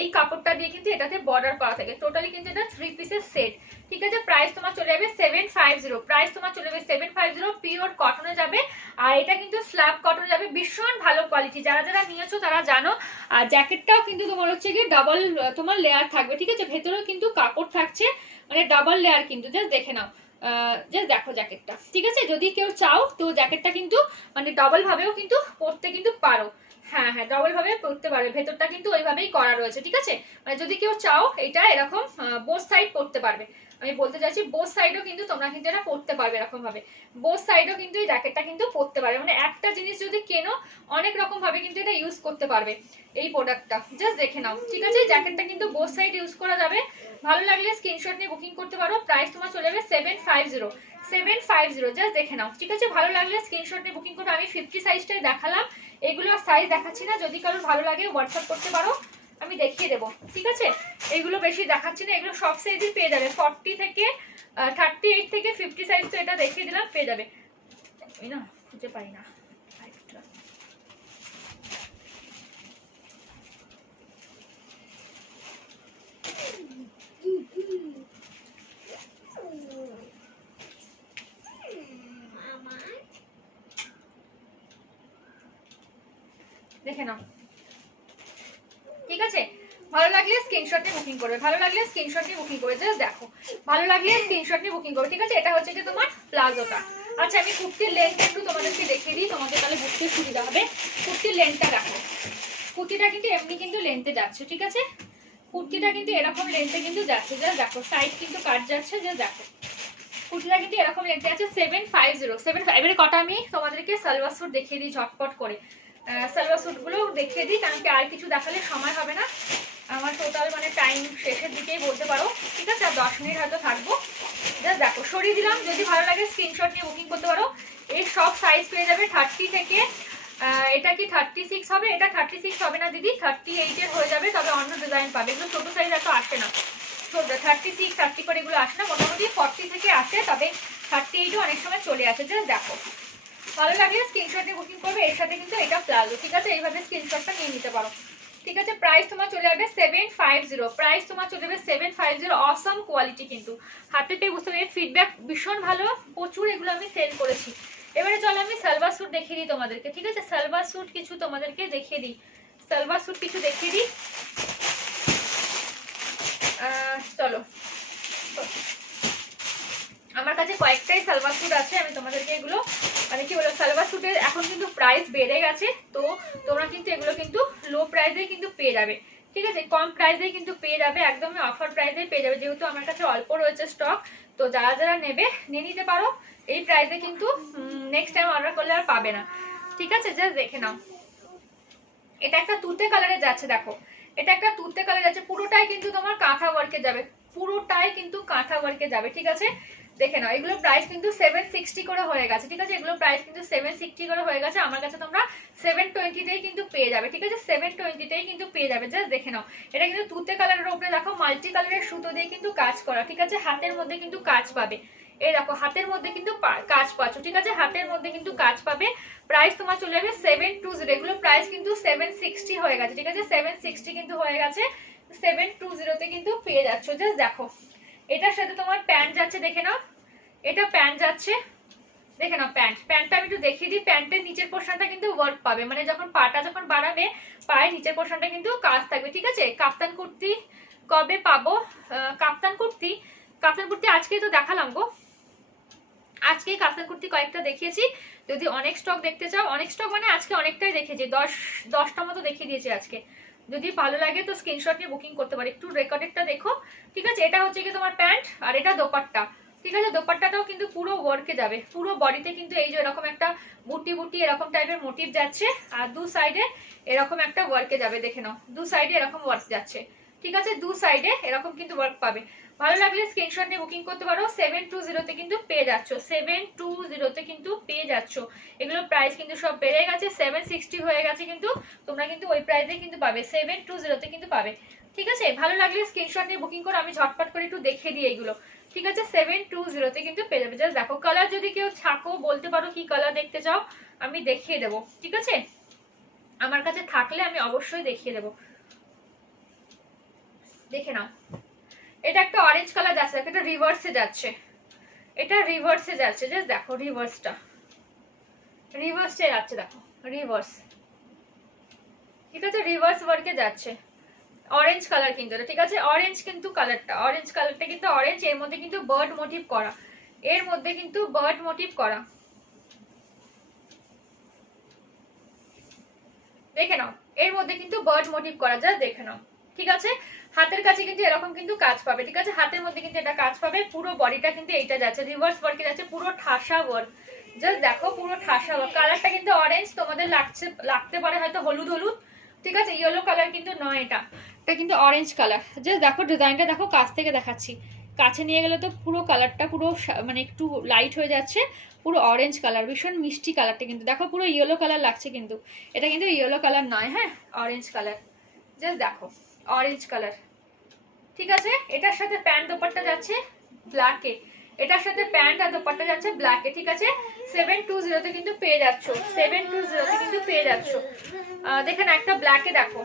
এই কাপড়টা দিয়ে কিন্তু এটাতে বর্ডার করা থাকে। টোটালি কিন্তু এটা 3 পিসের সেট, ঠিক আছে? প্রাইস তোমার চলে যাবে 750, প্রাইস তোমার চলে যাবে 750, পিওর কটনে যাবে। আর এটা কিন্তু স্ল্যাব কটনে যাবে, ভীষণ ভালো কোয়ালিটি। যারা যারা নিয়েছো তারা জানো। আর জ্যাকেটটাও কিন্তু তোমার হচ্ছে কি ডাবল তোমার লেয়ার থাকবে, ঠিক আছে? ভেতরেও কিন্তু কাপড় থাকছে, মানে ডাবল লেয়ার কিন্তু, জাস্ট দেখে নাও, জাস্ট দেখো জ্যাকেটটা, ঠিক আছে? যদি কেউ চাও তো জ্যাকেটটা কিন্তু মানে ডবল ভাবেও কিন্তু পরতে কিন্তু পারো। হ্যাঁ হ্যাঁ, ডবল ভাবে পরতে পারবে, ভেতরটা কিন্তু ওইভাবেই করা রয়েছে, ঠিক আছে? মানে যদি কেউ চাও এটা এরকম বোথ সাইড পরতে পারবে। আমি বলতে চাইছি বোথ সাইডও কিন্তু তোমরা কিন্তু এটা পরতে পারবে, এরকম ভাবে বোথ সাইডও কিন্তু এই জ্যাকেটটা কিন্তু পরতে পারবে। মানে একটা জিনিস যদি কেনো অনেক রকম ভাবে কিন্তু এটা ইউজ করতে পারবে এই প্রোডাক্টটা, জাস্ট দেখে নাও, ঠিক আছে? জ্যাকেটটা কিন্তু বোথ সাইড ইউজ করা যাবে। ভালো লাগলে স্ক্রিনশট নিয়ে বুকিং করতে পারো। প্রাইস তোমার চলে যাবে 750, জাস্ট দেখে নাও, ঠিক আছে? ভালো লাগলে স্ক্রিনশট নিয়ে বুকিং করো। আমি 50 সাইজটাই দেখালাম, এগুলো সাইজ দেখাচ্ছি না, যদি কারোর ভালো লাগে হোয়াটসঅ্যাপ করতে পারো, আমি দেখিয়ে দেবো, ঠিক আছে? এগুলো বেশি দেখাচ্ছি না, এগুলো সব সাইজই পেয়ে যাবে, 40 থেকে 38 থেকে 50 সাইজ তো এটা দেখিয়ে দিলাম, পেয়ে যাবে। আমি না খুঁজে পাই না, দেখে নাও, ঠিক আছে? ভালো লাগলে স্ক্রিনশট নিয়ে বুকিং করবে, ভালো লাগলে স্ক্রিনশট নিয়ে বুকিং করবে, জাস্ট দেখো, ভালো লাগলে স্ক্রিনশট নিয়ে বুকিং করবে, ঠিক আছে? এটা হচ্ছে যে তোমার প্লাজোটা। আচ্ছা, আমি কুর্তির লেন্থটা একটু তোমাদেরকে দেখিয়ে দিই, তোমাদের তাহলে বুঝতে সুবিধা হবে। কুর্তির লেন্থটা দেখো, কুর্তিটা কিন্তু এমনি কিন্তু লেন্থে যাচ্ছে, ঠিক আছে? কুর্তিটা কিন্তু এরকম লেন্থে কিন্তু যাচ্ছে, জাস্ট দেখো, সাইড কিন্তু কাট যাচ্ছে, জাস্ট দেখো, কুর্তিটা কিন্তু এরকম লেন্থে আছে। 750 এবারে কটা আমি তোমাদেরকে সালোয়ার স্যুট দেখিয়ে দিই ঝটপট করে। সালোয়ার স্যুটগুলো দেখিয়ে দিই, কারণ কি আর কিছু দেখালে সময় হবে না আমার, টোটাল মানে টাইম শেষের দিকেই বলতে পারো, ঠিক আছে? আর 10 মিনিট হয়তো থাকবো, জাস্ট দেখো, সরিয়ে দিলাম। যদি ভালো লাগে স্ক্রিনশট নিয়ে বুকিং করতে পারো। এর সব সাইজ পেয়ে যাবে 30 থেকে, এটা কি 36 হবে? এটা 36 হবে না দিদি, 38 এর হয়ে যাবে, তবে অন্য ডিজাইন পাবে। এগুলো ছোটো সাইজ এত আসে না, 36 30 করে এগুলো আসে না, মোটামুটি 40 থেকে আসে, তবে 38ও অনেক সময় চলে আসে, জাস্ট দেখো। ভালো লাগলে স্ক্রিনশট নিয়ে বুকিং করবে। এর সাথে কিন্তু এটা প্লাজো, ঠিক আছে? এইভাবে স্ক্রিনশটটা নিয়ে নিতে পারো, ঠিক আছে, প্রাইস তোমার চলে যাবে 750, প্রাইস তোমার চলে যাবে 750। অসম কোয়ালিটি, কিন্তু হাতে পেয়ে বুঝতে পারি ফিডব্যাক ভীষণ ভালো, প্রচুর এগুলো আমি সেল করেছি। এবারে চলো আমি সালোয়ার স্যুট দেখিয়ে দিই তোমাদেরকে, ঠিক আছে, সালোয়ার স্যুট কিছু তোমাদেরকে দেখিয়ে দিই, সালোয়ার স্যুট কিছু দেখিয়ে দিই। চলো, আমার কাছে কয়েকটাই সালোয়ার স্যুট আছে, আমি তোমাদেরকে এগুলো মানে কি বলো, সালোয়ার স্যুটের এখন কিন্তু প্রাইস বেড়ে গেছে, তো তোমরা কিন্তু এগুলো কিন্তু লো প্রাইসে কিন্তু পেয়ে যাবে, ঠিক আছে, কম প্রাইসেই কিন্তু পেয়ে যাবে, একদমই অফার প্রাইসেই পেয়ে যাবে, যেহেতু আমার কাছে অল্প রয়েছে স্টক। তো যারা যারা নেবে নিয়ে নিতে পারো, এই প্রাইসে কিন্তু নেক্সট টাইম অর্ডার করলে আর পাবে না, ঠিক আছে, জাস্ট দেখে নাও। এটা একটা তুতে কালারে যাচ্ছে, দেখো এটা একটা তুতে কালার যাচ্ছে, পুরোটাই কিন্তু তোমার কাঁথা ওয়ার্কে যাবে, পুরোটাই কিন্তু কাঁথা ওয়ার্কে যাবে, ঠিক আছে, দেখে নাও। এগুলো প্রাইস কিন্তু 760 করে হয়ে গেছে, ঠিক আছে, এগুলো প্রাইস কিন্তু 760 করে হয়ে গেছে, আমার কাছে তোমরা 720তেই কিন্তু পেয়ে যাবে, ঠিক আছে, 720তেই কিন্তু পেয়ে যাবে, জাস্ট দেখে নাও। এটা কিন্তু তুতে কালারের উপরে দেখো মাল্টি কালারের সুতো দিয়ে কিন্তু কাজ করা, ঠিক আছে, হাতের মধ্যে কিন্তু কাজ পাবে, এই দেখো হাতের মধ্যে কিন্তু কাজ পাচ্ছ, ঠিক আছে, হাতের মধ্যে কিন্তু কাজ পাবে। প্রাইস তোমার চলে যাবে 720, এগুলো প্রাইস কিন্তু 760 হয়ে গেছে, ঠিক আছে, 760 কিন্তু হয়ে গেছে, 720তে কিন্তু পেয়ে যাচ্ছ, জাস্ট দেখো। এটার সাথে তোমার প্যান্ট যাচ্ছে, দেখে নাও, এটা প্যান্ট যাচ্ছে, দেখে নাও। প্যান্টটা আমি একটু দেখিয়ে দিই, প্যান্টের নিচের পোর্শনটা কিন্তু ওয়ার্ক পাবে, মানে যখন পাটা যখন বাড়াবে পায়ের নিচের পোর্শনটা কিন্তু কাজ থাকবে, ঠিক আছে। কাপ্তান কুর্তি কবে পাবো? কাপ্তান কুর্তি আজকেই তো দেখালাম গো, আজকে কাপ্তান কুর্তি কয়েকটা দেখিয়েছি, যদি অনেক স্টক দেখতে চাও, অনেক স্টক মানে আজকে অনেকটাই দেখেছি, 10টা মতো দেখিয়ে দিয়েছি আজকে, যদি ভালো লাগে তো স্ক্রিনশট নিয়ে বুকিং করতে পারি। একটু রেকর্ডেডটা দেখো, ঠিক আছে, এটা হচ্ছে কি তোমার প্যান্ট, আর এটা দোপাট্টা, ঠিক আছে, দোপাট্টাটাও কিন্তু পুরো ওয়ার্কে যাবে, পুরো বডিতে কিন্তু এই যে এরকম একটা বুটি বুটি এরকম টাইপের মোটিভ যাচ্ছে, আর দু সাইডে এরকম একটা ওয়ার্কে যাবে, দেখে নাও, দু সাইডে এরকম ওয়ার্ক যাচ্ছে, ঠিক আছে, দু সাইডে এরকম কিন্তু ওয়ার্ক পাবে। ভালো লাগলে স্ক্রিনশট নিয়ে বুকিং করতে পারো, 720তে কিন্তু পেয়ে যাচ্ছ, 720তে কিন্তু পেয়ে যাচ্ছ। এগুলো প্রাইস কিন্তু সব বেড়ে গেছে, 760 হয়ে গেছে, কিন্তু তোমরা কিন্তু ওই প্রাইসে কিন্তু পাবে, 720তে কিন্তু পাবে, ঠিক আছে। ভালো লাগলে স্ক্রিনশট নিয়ে বুকিং করো, আমি ঝটপট করে একটু দেখিয়ে দিই এগুলো, ঠিক আছে, 720তে কিন্তু পেয়ে যাবে। জাস্ট দেখো, কালার যদি কেউ থাকো বলতে পারো কি কালার দেখতে চাও, আমি দেখিয়ে দেবো, ঠিক আছে, আমার কাছে থাকলে আমি অবশ্যই দেখিয়ে দেবো, দেখে নাও। এটা একটা অরেঞ্জ কালার যাচ্ছে, এটা রিভার্সে যাচ্ছে, এটা রিভার্সে যাচ্ছে, জাস্ট দেখো রিভার্সে যাচ্ছে, দেখো রিভার্স, ঠিক আছে, রিভার্স ওয়ার্কে যাচ্ছে, অরেঞ্জ কালার কিন্তু এটা, ঠিক আছে, অরেঞ্জ কিন্তু কালারটা, অরেঞ্জ কালারটা কিন্তু অরেঞ্জ, এর মধ্যে কিন্তু বার্ড মোটিভ করা, এর মধ্যে কিন্তু বার্ড মোটিভ করা, দেখে নাও, এর মধ্যে কিন্তু বার্ড মোটিভ করা, জাস্ট দেখে নাও, ঠিক আছে। হাতের কাছে কিন্তু এরকম কিন্তু কাজ পাবে, ঠিক আছে, হাতের মধ্যে কিন্তু এটা কাজ পাবে, পুরো বডিটা কিন্তু এইটা যাচ্ছে, রিভার্স ওয়ার্কে যাচ্ছে, পুরো ঠাসা ওয়ার্ক, জাস্ট দেখো পুরো ঠাসা ওয়ার্ক। কালারটা কিন্তু অরেঞ্জ, তোমাদের লাগতে পারে হয়তো হলুদ হলুদ, ঠিক আছে, ইয়েলো কালার কিন্তু নয়, এটা কিন্তু অরেঞ্জ কালার, জাস্ট দেখো ডিজাইনটা দেখো, কাছ থেকে দেখাচ্ছি, কাছে নিয়ে গেলে তো পুরো কালারটা পুরো মানে একটু লাইট হয়ে যাচ্ছে, পুরো অরেঞ্জ কালার, ভীষণ মিষ্টি কালারটা কিন্তু দেখো, পুরো ইয়েলো কালার লাগছে, কিন্তু এটা কিন্তু ইয়েলো কালার নয়, হ্যাঁ অরেঞ্জ কালার, জাস্ট দেখো অরেঞ্জ কালার, ঠিক আছে। এটার সাথে প্যান্ট দোপাট্টা যাচ্ছে ব্ল্যাকে, এটার সাথে প্যান্ট আর দোপাট্টা যাচ্ছে ব্ল্যাকে, ঠিক আছে, 720তে কিন্তু পেয়ে যাচ্ছ, 720তে কিন্তু পেয়ে যাচ্ছ। দেখে না, একটা ব্ল্যাকে দেখো,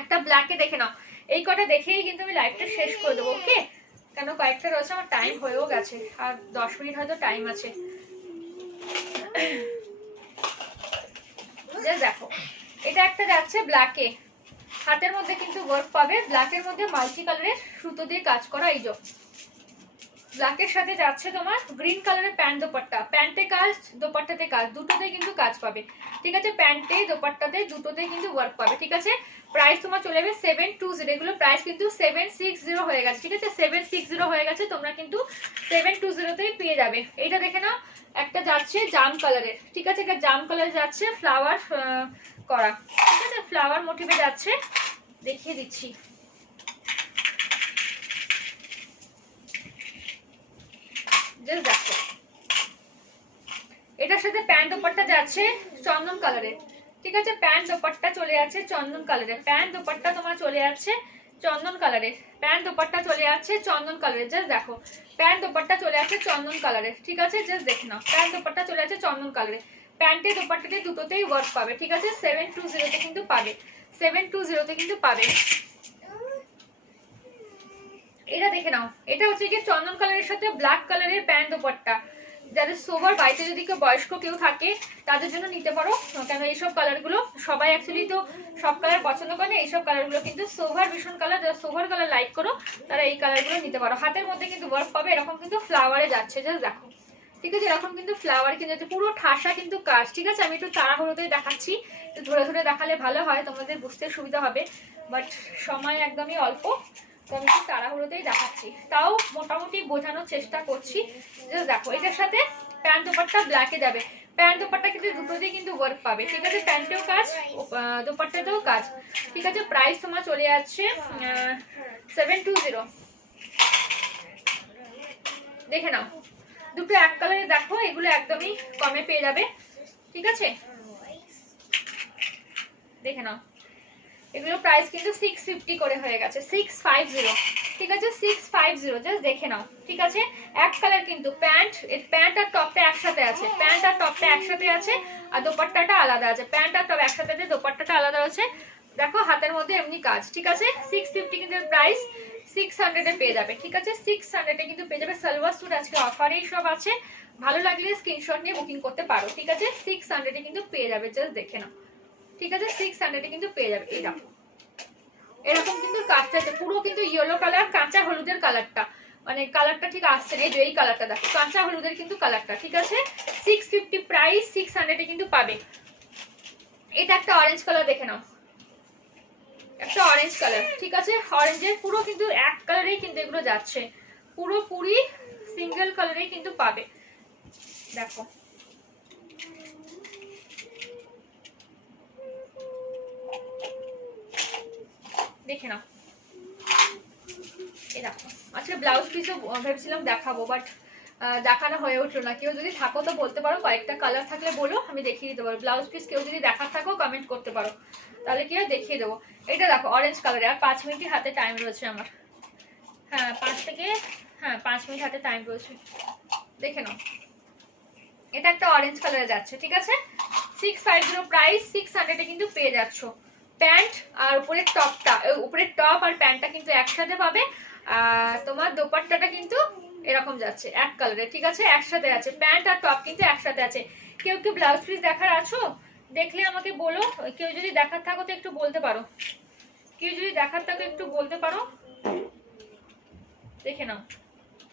একটা ব্ল্যাকে দেখে নাও, এই কটা দেখেই কিন্তু আমি লাইভটা শেষ করে দেবো, ওকে, কেন কয়েকটা রয়েছে, আমার টাইম হয়েও গেছে, আর 10 মিনিট হয়তো টাইম আছে, দেখো এটা একটা যাচ্ছে ব্ল্যাকে, হাতের মধ্যে কিন্তু ওয়ার্ক পাবে, ব্ল্যাকের মধ্যে মাল্টি কালারের সুতো দিয়ে কাজ করা, এই যে ব্ল্যাকের সাথে যাচ্ছে তোমার গ্রিন কালারের প্যান্ট দোপাট্টা, প্যান্টে কাজ দোপাট্টাতে কাজ, দুটোতেই কিন্তু কাজ পাবে, ঠিক আছে, প্যান্টে দোপাট্টাতে দুটোতেই কিন্তু ওয়ার্ক পাবে, ঠিক আছে। প্রাইস তোমার চলে যাবে 720, এগুলো প্রাইস কিন্তু 760 হয়ে গেছে, ঠিক আছে, 760 হয়ে গেছে, তোমরা কিন্তু 720তেই পেয়ে যাবে। এইটা দেখে নাও, একটা যাচ্ছে জাম কালারের, ঠিক আছে, এটা জাম কালার যাচ্ছে, ফ্লাওয়ার করা, ঠিক আছে, ফ্লাওয়ার মোটিভে যাচ্ছে, দেখিয়ে দিচ্ছি, জাস্ট দেখো। এটার সাথে প্যান্ট দোপাট্টা যাচ্ছে চন্দন কালারের, ঠিক আছে, প্যান্ট দোপাট্টা চলে যাচ্ছে চন্দন কালারের, প্যান্ট দোপাট্টা তোমার চলে যাচ্ছে চন্দন কালারের, প্যান্ট দোপাট্টা চলে যাচ্ছে চন্দন কালারের, জাস্ট দেখো প্যান্ট দোপাট্টা চলে যাচ্ছে চন্দন কালারের, ঠিক আছে, জাস্ট দেখে নাও, প্যান্ট দোপাট্টা চলে যাচ্ছে চন্দন কালারের, প্যান্টে দোপাট্টাতে দুটোতেই ওয়ার্ক পাবে, ঠিক আছে, 720তে কিন্তু পাবে, 720 তে কিন্তু পাবে। এটা দেখে নাও, এটা হচ্ছে কি চন্দন কালারের সাথে ব্ল্যাক কালারের প্যান্ট দোপাট্টা। যাদের সোভার বাড়িতে যদি কেউ বয়স্ক কেউ থাকে তাদের জন্য নিতে পারো, কেন এইসব কালারগুলো সবাই অ্যাকচুয়ালি তো সব কালার পছন্দ করে না, এইসব কালারগুলো কিন্তু সোভার ভীষণ কালার, যারা সোভার কালার লাইক করো তারা এই কালারগুলো নিতে পারো। হাতের মধ্যে কিন্তু ওয়ার্ক পাবে, এরকম কিন্তু ফ্লাওয়ারে যাচ্ছে, জাস্ট দেখো, ঠিক আছে, এরকম কিন্তু ফ্লাওয়ার কিন্তু পুরো ঠাসা কিন্তু কাজ, ঠিক আছে। আমি একটু তাড়াহুড়োতেই দেখাচ্ছি, ধরে ধরে দেখালে ভালো হয়, তোমাদের বুঝতে সুবিধা হবে, বাট সময় একদমই অল্প, তো আমি একটু তাড়াহুড়োতেই দেখাচ্ছি, তাও মোটামুটি বোঝানোর চেষ্টা করছি। জাস্ট দেখো, এটার সাথে প্যান্ট দোপাট্টা ব্ল্যাকে যাবে, প্যান্ট দোপাট্টা কিন্তু দুটোতেই কিন্তু ওয়ার্ক পাবে, ঠিক আছে, প্যান্টেও কাজ দোপাট্টাতেও কাজ, ঠিক আছে। প্রাইস তোমার চলে যাচ্ছে 720। দেখে নাও, দুটো এক কালারে দেখো, এগুলো একদমই কমে পেয়ে যাবে, ঠিক আছে। দেখে নাও, এগুলো প্রাইস কিন্তু 650 করে হয়ে গেছে, 650, ঠিক আছে, 650, জাস্ট দেখে নাও, ঠিক আছে। এক কালার কিন্তু প্যান্ট আর টপটা একসাথে আছে, প্যান্ট আর টপটা একসাথে আছে, আর দোপাট্টাটা আলাদা আছে, প্যান্ট আর টপ একসাথে আছে, দোপাট্টাটা আলাদা আছে, দেখো হাতের মধ্যে এমনি কাজ, ঠিক আছে। 650 কিন্তু প্রাইস, 600 এ পেয়ে যাবে, ঠিক আছে, 600 এ কিন্তু পেয়ে যাবে। সালোয়ার স্যুট আজকে অফারেই সব আছে, ভালো লাগলে স্ক্রিনশট নিয়ে বুকিং করতে পারো, ঠিক আছে। 600 এ কিন্তু পেয়ে যাবে, জাস্ট দেখে নাও, ঠিক আছে, 600 এ কিন্তু পেয়ে যাবে। এটা এরকম কিন্তু কাজটা পুরো কিন্তু ইয়েলো কালার, কাঁচা হলুদের কালারটা, মানে কালারটা ঠিক আসছে না, এই যে এই কালারটা দেখো, কাঁচা হলুদের কিন্তু কালারটা, ঠিক আছে। 650 প্রাইস, 600 এ কিন্তু পাবে। এটা একটা অরেঞ্জ কালার, দেখে নাও, একটা অরেঞ্জ কালার, ঠিক আছে, অরেঞ্জের পুরো কিন্তু এক কালারেই কিন্তু এগুলো যাচ্ছে, পুরোপুরি সিঙ্গেল কালারেই কিন্তু পাবে, দেখো, দেখে নাও, এই দেখো। আচ্ছা, ব্লাউজ পিসও ভেবেছিলাম দেখাবো, বাট দেখানো হয়ে উঠলো না। কেউ যদি থাকো তো বলতে পারো, কয়েকটা কালার থাকলে বলো, আমি দেখিয়ে দিতে পারো। ব্লাউজ পিস কেউ যদি দেখার থাকো কমেন্ট করতে পারো, তাহলে কি হয় দেখিয়ে দেবো। এটা দেখো অরেঞ্জ কালারে, আর 5 মিনিট হাতে টাইম রয়েছে আমার, হ্যাঁ 5 মিনিট হাতে টাইম রয়েছে, দেখে নাও। এটা একটা অরেঞ্জ কালারে যাচ্ছে, ঠিক আছে, 650 প্রাইস, 600 এ কিন্তু পেয়ে যাচ্ছ। প্যান্ট আর উপরের টপটা, উপরের টপ আর প্যান্টটা কিন্তু একসাথে পাবে, আর তোমার দোপাট্টাটা কিন্তু এরকম যাচ্ছে এক কালারে, ঠিক আছে, একসাথে আছে, প্যান্ট আর টপ কিন্তু একসাথে আছে। কেউ কেউ ব্লাউজ পিস দেখার আছো, দেখলে আমাকে বলো, কেউ যদি দেখার থাকো তো একটু বলতে পারো, কেউ যদি দেখার থাকো একটু বলতে পারো, দেখে নাও।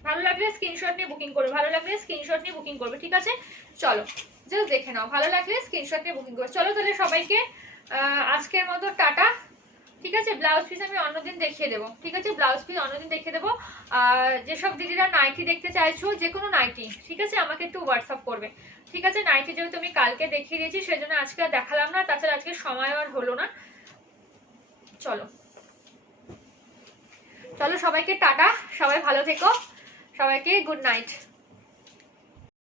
ভালো লাগলে স্ক্রিনশট নিয়ে বুকিং করবে, ভালো লাগলে স্ক্রিনশট নিয়ে বুকিং করবে, ঠিক আছে। চলো জাস্ট দেখে নাও, ভালো লাগলে স্ক্রিনশট নিয়ে বুকিং করবে। চলো তাহলে সবাইকে আজকের মতো টাটা, ঠিক আছে। ব্লাউজ পিস আমি অন্যদিন দেখিয়ে দেবো, ঠিক আছে, ব্লাউজ পিস অন্যদিন দেখিয়ে দেবো। আর যেসব দিদিরা নাইটি দেখতে চাইছো, যে কোনো নাইটি, ঠিক আছে, আমাকে একটু হোয়াটসঅ্যাপ করবে, ঠিক আছে। নাইটি যেহেতু আমি কালকে দেখিয়ে দিয়েছি সেজন্য আজকে আর দেখালাম না, তাছাড়া আজকে সময় আর হলো না। চলো চলো সবাইকে টাটা, সবাই ভালো থেকো, সবাইকে গুড নাইট।